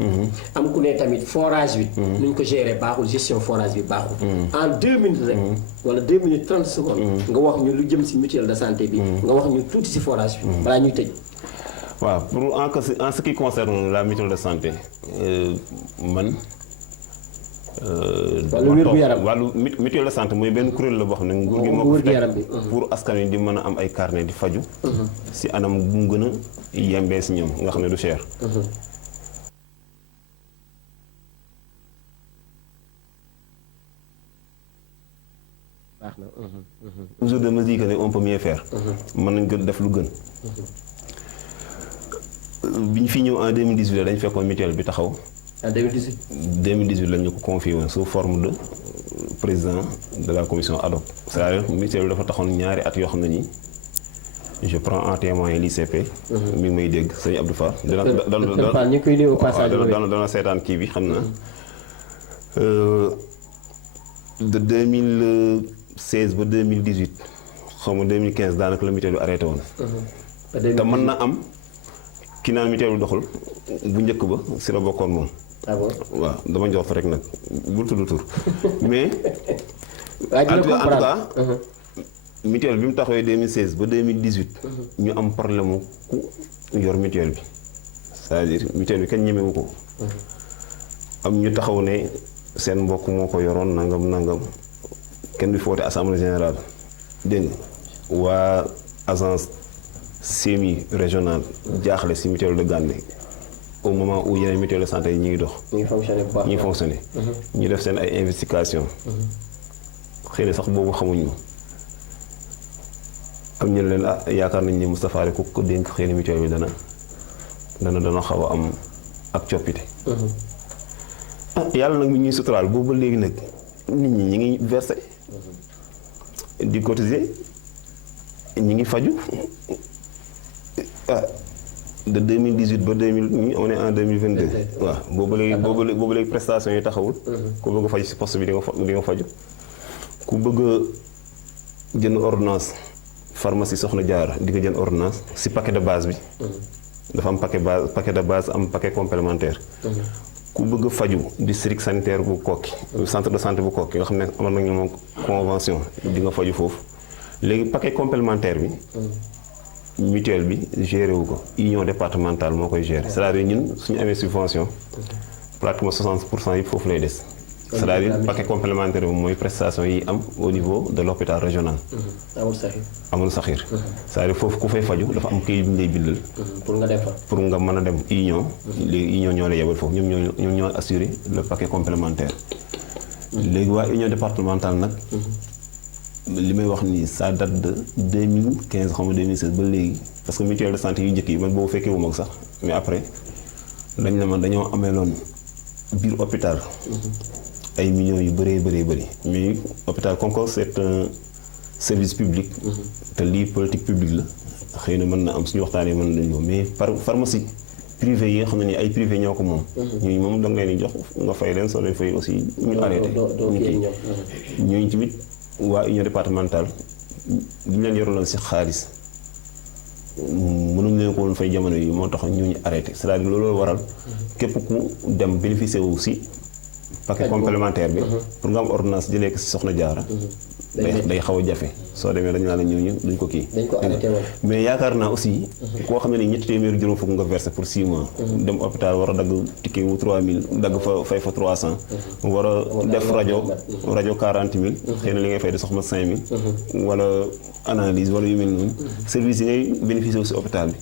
am ku ne tamit forage bi nuñ ko gérer baaxul gestion forage bi baaxul en 2 minutes rek wala 2 minutes 30 secondes nga wax ñu lu jëm si mutuelle de santé bi nga wax ñu tuuti si forage bi balaa ñuy tëj waaw pour en ce qui concerne la mutuelle de santé man wàllu mutuelle de santé mooy benn kuréel la boo xam ne nguur gi moo ko fi teg pour askan wi di mën a am ay carnet di faju si anam bu mu gën a yembee si ñoom nga xam ne du cher toujours de me dire que ne on peut mieux faire mën nañ gën def lu gën bi ñu fi ñëw en 2018 dañ fekkoon mutuelle bi taxaw en 2018 2018 lañ ñu ko confié woon sous forme de président de la commission ad hoc c'est-à-dire mutuelle bi dafa taxoon ñaari at yoo xam ne nii je prends en témoin l'ICP. mi ngi may dégg sëñ Abdou Fall. dana seetaan kii bi xam na de 2016 ba 2018 xaw ma 2015 daanaka la mutuelle bi arrêté woon. te mën na am ki naan mutuelle bi doxul bu njëkk ba si la bokkoon moom. ah bon waaw dama njort rek nag bul tudd tur mais. en tout cas mutuelle bi mu taxawee 2016 ba 2018. ñu am problème mu ku yor mutuelle bi c'est-à-dire mutuelle bi kenn ñemewu ko. am ñu taxaw ne seen mbokk moo ko yoroon nangam kenn du fi woote assemblée générale dégg nga waa agence semi régionale jaaxle si mutuelle de Gandé au moment où yeneen mutuelle de santé yi ñu ngi dox. ñu ngi fonctionné bu baax ñu ngi fonctionné. ñu def seen ay investigation xëy na sax boobu xamuñu am ñu leen yaakaar nañ ne Moustapha rek ku ko dénk xëy na mutuelle bi dana xaw a am ak coppite. yàlla nag mi ñuy suturaal boobu ba léegi nag nit ñi ñi ngi versé di cotiser ñi ngi faju de 2018 ba 2000 on est en 2022 waaw boobu léegi prestation yi taxawul ku bëgg a faju si poste bi di nga faju ku bëgg a jënd ordonnance pharmacie Soxna Jaara di nga jënd ordonnance si paquet de base bi dafa am paquet de base am paquet complémentaire ku bëgg a faju district sanitaire bu Koki centre de santé bu Koki nga xam ne amoon nañu moom convention di nga faju foofu léegi paquet complémentaire bi mutuelle bi géré wu ko union départementale moo koy gérer c'est-à-dire ñun suñu amee subvention pratiquement 60% yi foofu lay des c'est-à-dire paquet complémentaire bi mooy prestation yi am au niveau de l'hôpital régional amul saxir c'est-à-dire foofu ku fay faju dafa am këyit bi ñu lay bindal pour nga mën a dem union léegi union ñoo lay yebal foofu ñoom ñoo assurer le paquet complémentaire léegi waa union départementale nag li may wax nii ça date de 2015 xam nga 2016 ba léegi parce que mutuelle de santé yu njëkk yi man boobu fekkee wu ma ko sax mais après dañ ne man dañoo ameeloon biir hôpital ay millions yu bëri mais hôpital comme que c'est un service public te lii politique publique la xëy na mën na am suñu waxtaanee mën nañu mais par pharmacie privé yi nga xam ne ni ay privé ñoo ko moom ñooñu moom da nga leen di jox nga fay leen soo leen fay aussi ñu arrêté ñooñu tamit waa union départementale li ñu leen yoraloon si xaalis mënuñ leen ko woon fay jamono yi moo tax ñu arrêté c'est-à-dire loolu waral képp ku dem bénéficier wu si paquet complémentaire bi pour nga am ordonnance jëlee ko si Soxna Jaara day xaw a jafe soo demee dañu naan la ñooñu duñ ko kii mais yaakaar naa aussi koo xam ne ni ñetti téeméer juróom fukk nga versé pour 6 mois dem hôpital war a dagg ticket wu 3000 dagg fa fay fa 300 war a def rajo 40 000 xëy na li ngay fay di soxma 5000 wala analyse wala yu mel noonu service yi ngay bénéficier aussi hôpital bi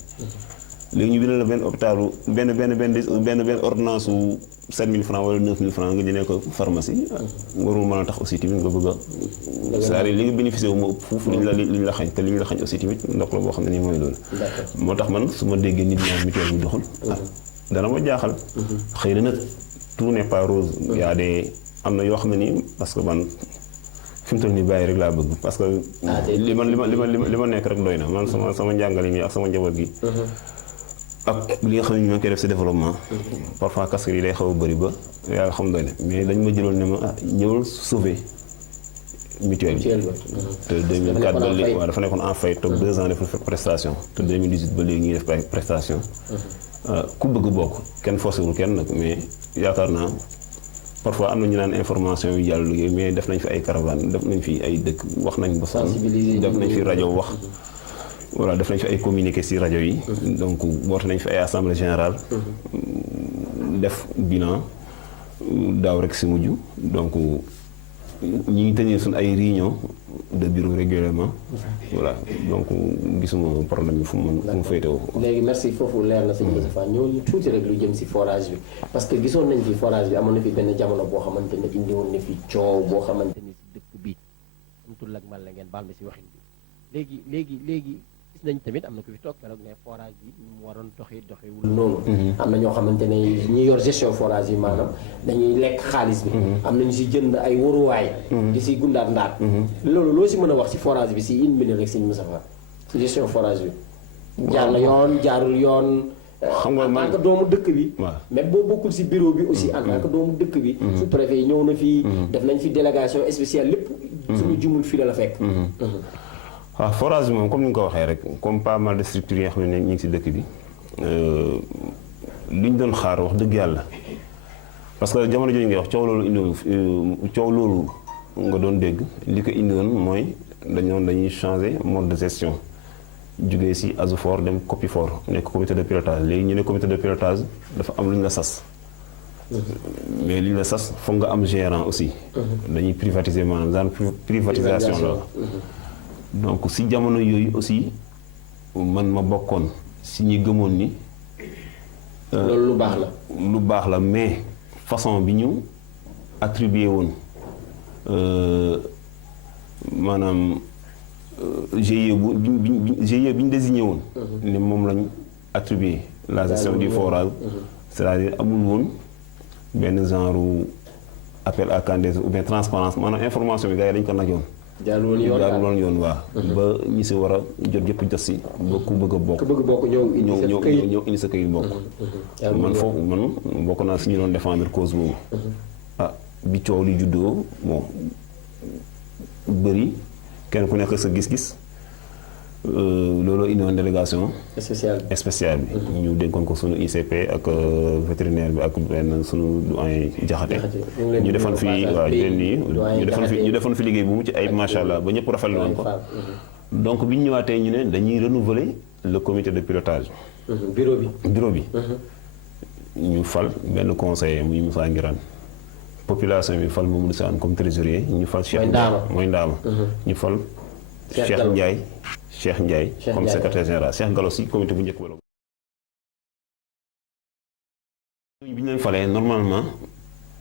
léegi ñu bindal la benn hôpitalu benn ordonnance su 7000 francs wala 9000 francs nga jëlee ko pharmacie warul mën a tax aussi tamit nga bëgg a c'est-à-dire li nga bénéficié wu ma ëpp foofu li ñu la xañ te li ñu la xañ aussi tamit ndox la boo xam ne nii mooy loolu moo tax man su ma déggee nit ñaa mutuelle bi doxul dana ma jaaxal xëy na nag tout n'est pas rose y a des am na yoo xam ne nii parce que man fi mu toll nii bàyyi rek laa bëgg parce que li ma nekk rek doy na man sama njàngale mi ak sama njaboot gi ak li nga xam ne ñoo ngi koy def si développement parfois casquette yi day xaw a bëri ba yàlla xam doy na mais dañ ma jëloon ne ma ñëwal sauver mutuelle bi te 2004 ba léegi waaw dafa nekkoon en fait toog 2 ans deful prestation te 2018 ba léegi ñuy def prestation ku bëgg bokk kenn forcé wul kenn nag mais yaakaar naa parfois am na ñu naan information yu jàll liggéey mais def nañ fi ay caravane def nañ fi ay dëkk wax nañ ba sonn def nañ fi rajo wax voilà def nañ fi ay communiqué ci rajo yi donc woote nañ fi ay assemblée générale def bilan daaw rek ci mujj donc ñi ngi tenir suñ ay réunion de bureau régulièrement voilà donc gisuma problème bi fu mu féetewoo. léegi merci foofu leer na sëñ Moustapha ñëw ñu tuuti rek lu jëm ci forage bi parce que gisoon nañ fi forage bi amoon na fi benn jamono boo xamante ne indi woon na fi coow boo xamante ni ci dëkk bi am tul ak mal la ngeen baal ma ci waxin bi léegi gis nañ tamit am na ku fi toog keroog ne forage bi mu waroon doxewul noonu. am na ñoo xamante ne ñi yor gestion forage yi maanaam dañuy lekk xaalis bi. am nañu si jënd ay waruwaay. di si gundaat ndaat. loolu loo si mën a wax si forage bi si une minute rek sëñ Moustapha si gestion forage bi. jaar na yoon jaarul yoon. xam nga en tant que doomu dëkk bi. waaw même boo bokkul si bureau bi aussi en tant que doomu dëkk bi. sous préfet yi ñëw na fii. def nañ fi délégation spéciale lépp. suñu jumul fii la fekk. waaw forage bi moom comme ni nga ko waxee rek comme pas mal de structures yi nga xam ne ñu ngi si dëkk bi li ñu doon xaar wax dëgg yàlla parce que jamono jooju ngay wax coow loolu nga doon dégg li ko indiwoon mooy dañuy changer mode de gestion jugee si Azufor dem Copifor nekk comité de pilotage léegi ñu ne comité de pilotage dafa am lu ñu la sas. mais li ñu la sas foog nga am gérant aussi. dañuy privatiser maanaam daan privatisation la. donc si jamono yooyu aussi man ma bokkoon si ñi gëmoon ni. loolu lu baax la. lu baax la mais façon bi ñu attribué woon maanaam GIE GIE bi ñu désigné woon. ne moom lañ attribué la gestion du forage. c'est-à-dire amul woon benn genre appel à candidature ou bien transparence maanaam information bi gars yi dañ ko najoon. jaarul woon yoon waa ba ñi si war a jot yëpp jot si ba ku bëgg a bokk. ku bëgg a bokk ñëw indi sa këyit bokk. man foofu man bokk naa si ñu doon défendre cause boobu. bi coow li juddoo bon bëri kenn ku nekk sa gis-gis looloo indi woon délégation spéciale bi ñu dénkoon ko sunu ICP ak vétérinaire bi ak benn sunu doyen jaxate ñu defoon fi waaw ñu defoon fi liggéey bu mu ci ay macha allah ba ñëpp rafetlu woon ko donc bi ñu ñëwaatee ñu ne dañuy renouveler le comité de pilotage bureau bi ñu fal benn conseiller muy Moussa Ngirane population bi fal Mamadou Sane comme trésorier ñu fal Cheikh mooy Ndaama ñu fal Cheikh Ndiaye comme secrétaire général Cheikh Gallo si comité bu njëkk ba la bi ñu leen falee normalement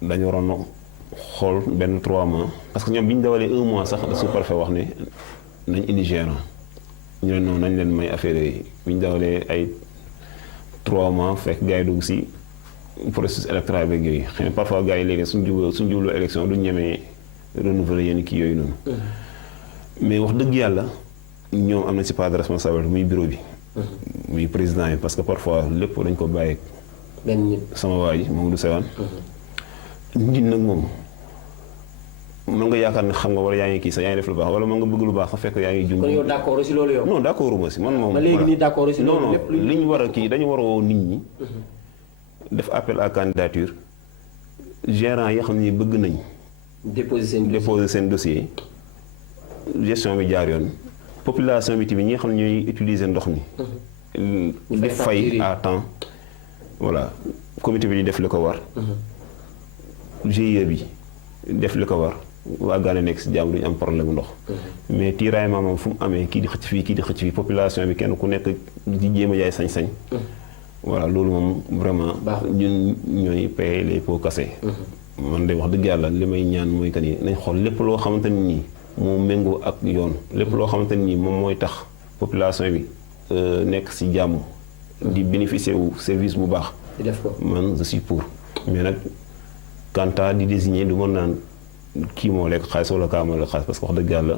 dañu waroon xool benn 3 mois parce que ñoom bi ñu dawalee 1 mois sax le sous-préfet wax ne nañ indi gérant ñu ne noonu nañ leen may affaire yi bi ñu dawalee ay 3 mois fekk gars yi dugg si processus électoral beeg yooyu xëy na parfois gars yi léegi suñ jubloo élection duñ ñemee renouveler yenn kii yooyu noonu mais wax dëgg yàlla ñoom am na ci part de responsabilité muy bureau bi muy président yi parce que parfois lépp dañ ko bàyyi benn nit sama waa ji Mamadou Sewaan nit nag moom mën nga yaakaar ne xam nga wala yaa ngi kii sax yaa ngi def lu baax wala mën nga bëgg lu baax sax fekk yaa ngi jum. kon yow d'accord si loolu yow. non d'accord uma si man moom. ba léegi nii d'accord si loolu lépp li ñu war a kii dañu war a woo nit ñi. def appel à candidature gérant yi xam ne bëgg nañ. déposer seen dossier gestion bi jaar yoon. population bi tamit ñi nga xam ne ñooy utiliser ndox mi. def fay à temps. voilà comité bi di def li ko war. GIE bi def li ko war. waa Gane nekk si jàmm duñu am problème bu ndox. mais tiraillement moom fu mu amee kii di xëcc fii kii di xëcc fii population bi kenn ku nekk di jéem a jaay sañ-sañ. voilà loolu moom vraiment. ñun ñooy payer les pots cassés. man de wax dëgg yàlla li may ñaan mooy que ni nañ xool lépp loo xamante ni nii moo méngoo ak yoon. lépp loo xamante ni nii moom mooy tax population bi nekk si jàmm. di bénéficier wu service bu baax. di def ko man je suis pour. mais nag quant à di désigner du mën naan. kii moo lekk xaalis wala kaa moo lekk xaalis parce que wax dëgg yàlla.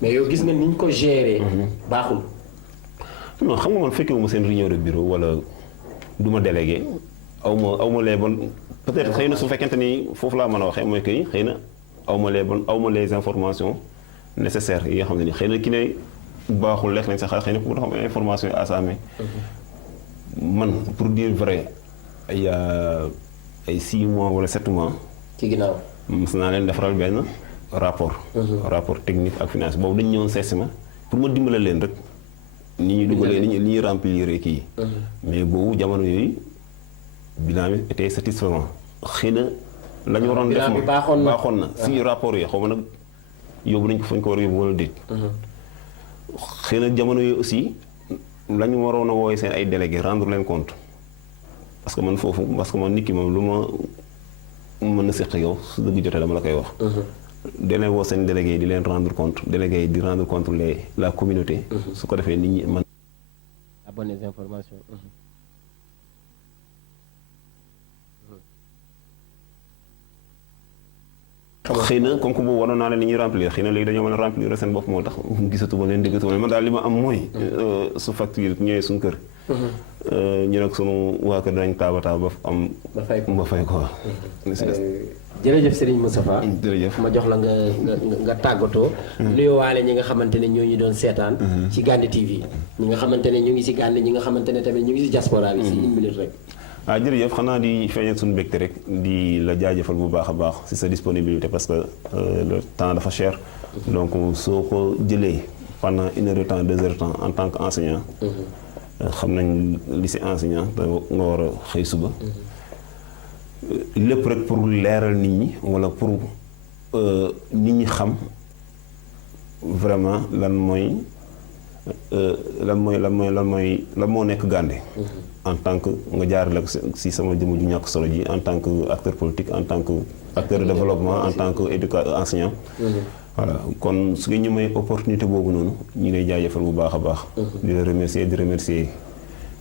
mais yow gis nga ni ñu ko gérer. baaxul. non xam nga man fekkee wu ma seen réunion de bureau wala du ma délégué aw ma les bonnes peut-être xëy na su fekkente ni foofu laa mën a waxee mooy que xëy na aw ma les informations nécessaires yi nga xam ne ni xëy na ki ne baaxul lekk nañ sa xaalis xëy na pour dafa am information yi à sa main. man pour dire vrai ay 6 mois wala 7 mois. ci ginnaaw. mos naa leen defaral benn rapport. rapport technique ak finance boobu dañu ñëwoon seesi ma pour ma dimbale leen rek. ni ñuy dugalee ni ñuy remplir kii. mais boobu jamono yooyu bilan bi était satisfaisant. xëy na la ñu waroon def moom baaxoon na si rapport yi xaw ma nag yóbbu nañ ko fañ ko war a yóbbu wala déet. xëy na jamono yooyu aussi la ñu waroon a wooye seen ay délégués rendre leen compte parce que man foofu parce que man nit ki moom lu ma mën na seq yow su dëgg jotee dama la koy wax. da leen woo seen délégué yi di leen rendre compte délégué yi di rendre compte la communauté. su ko defee nit ñi mën. Bonnes informations. xëy na comme que boobu waroon naa leen ni ñuy remplir xëy na léegi dañoo mën a remplir seen bopp moo tax gisatu ba leen déggatu ma man daal li ma am mooy. su facture ñëwee suñu kër. ñu nag sunu waa kër dañ taaba ba am. ba fay ko jërëjëf Serigne Moustapha. jërëjëf ma jox la nga tàggatoo. nuyuwaale ñi nga xamante ne ñoo ñu doon seetaan. ci Gandé TV. ñi nga xamante ne ñu ngi si Gandé ñi nga xamante ne tamit ñu ngi si diaspora bi. si une minute rek. jërëjëf xanaa di feeñal suñu mbégte rek di la jaajëfal bu baax a baax si sa disponibilité parce que le temps dafa cher. donc soo ko jëlee pendant 1 heure de temps 2 heures de temps en tant que enseignant. xam nañ lycée enseignant da nga war a xëy suba. lépp rek pour leeral nit ñi wala pour nit ñi xam vraiment lan moo nekk Gandé. en tant que nga jaarale ko si sama jëmm ju ñàkk solo ji en tant que acteur politique en tant que acteur de développement en tant que enseignant. voilà kon su ñu may opportunité boobu noonu ñu lay jaajëfal bu baax a baax. di la remercier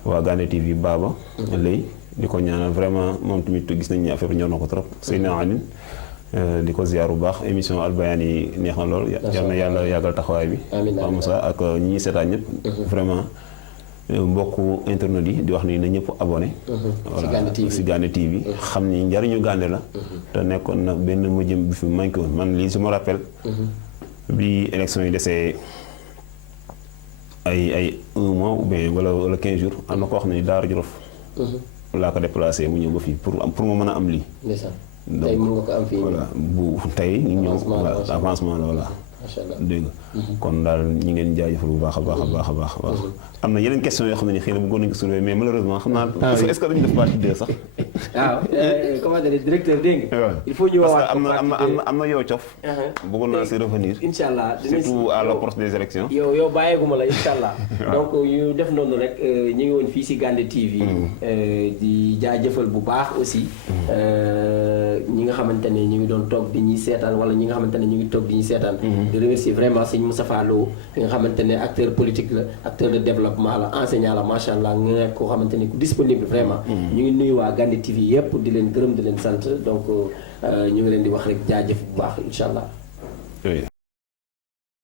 waa Gandé TV Baba. lay di ko ñaanal vraiment moom tamit gis nañ ne affaire bi ñor na ko trop. Seydina Aline di ko ziar bu baax émission Al Bayane yi neex na lool. yal na yàlla yàggal taxawaay bi. amiin amiin Moussa ak ñi ñuy seetaan ñëpp. vraiment mbokku internet yi di wax ni na ñëpp abonné. voilà si Gandé TV xam ni njariñu Gandé la. te nekkoon nag benn mëjëm bi fi manqué woon man lii je me rappelle. bi élection yi desee ay 1 mois ou bien wala 15 jours am na koo xam ne Daara Jolof. laa ko déplacé mu ñëw ba fii pour ma mën a am lii. donc tey mën nga ko am fii. voilà bu tey ñu ñëw avancement la voilà. macha allah dégg nga kon daal ñu ngi leen jaajëfal bu baax a baax. am na yeneen question yoo xam ne ni xëy na bëggoon nañu ko soulever mais malheureusement xam naa. est-ce que dañu def partie 2 sax. waaw comment dire directeur dégg nga. il faut ñu parce que am na yow cof. bëggoon naa si revenir. incha allah surtout à l'approche des élections. yow bàyyeeguma la incha allah. donc ñu def noonu rek ñu ngi woon fii si Gandé TV. di jaajëfal bu baax aussi. ñi nga xamante ne ñu ngi doon toog di ñuy seetaan wala ñi nga xamante ne ñu ngi toog di ñuy seetaan. di remercier vraiment sëñ Moustapha Lo ki nga xamante ne acteur politique la acteur de développement la enseignant la macha allah nga nekk koo xamante ne ku disponible vraiment. ñu ngi nuyu waa Gandé TV yëpp di leen gërëm di leen sant donc ñu ngi leen di wax rek jaajëf bu baax incha allah.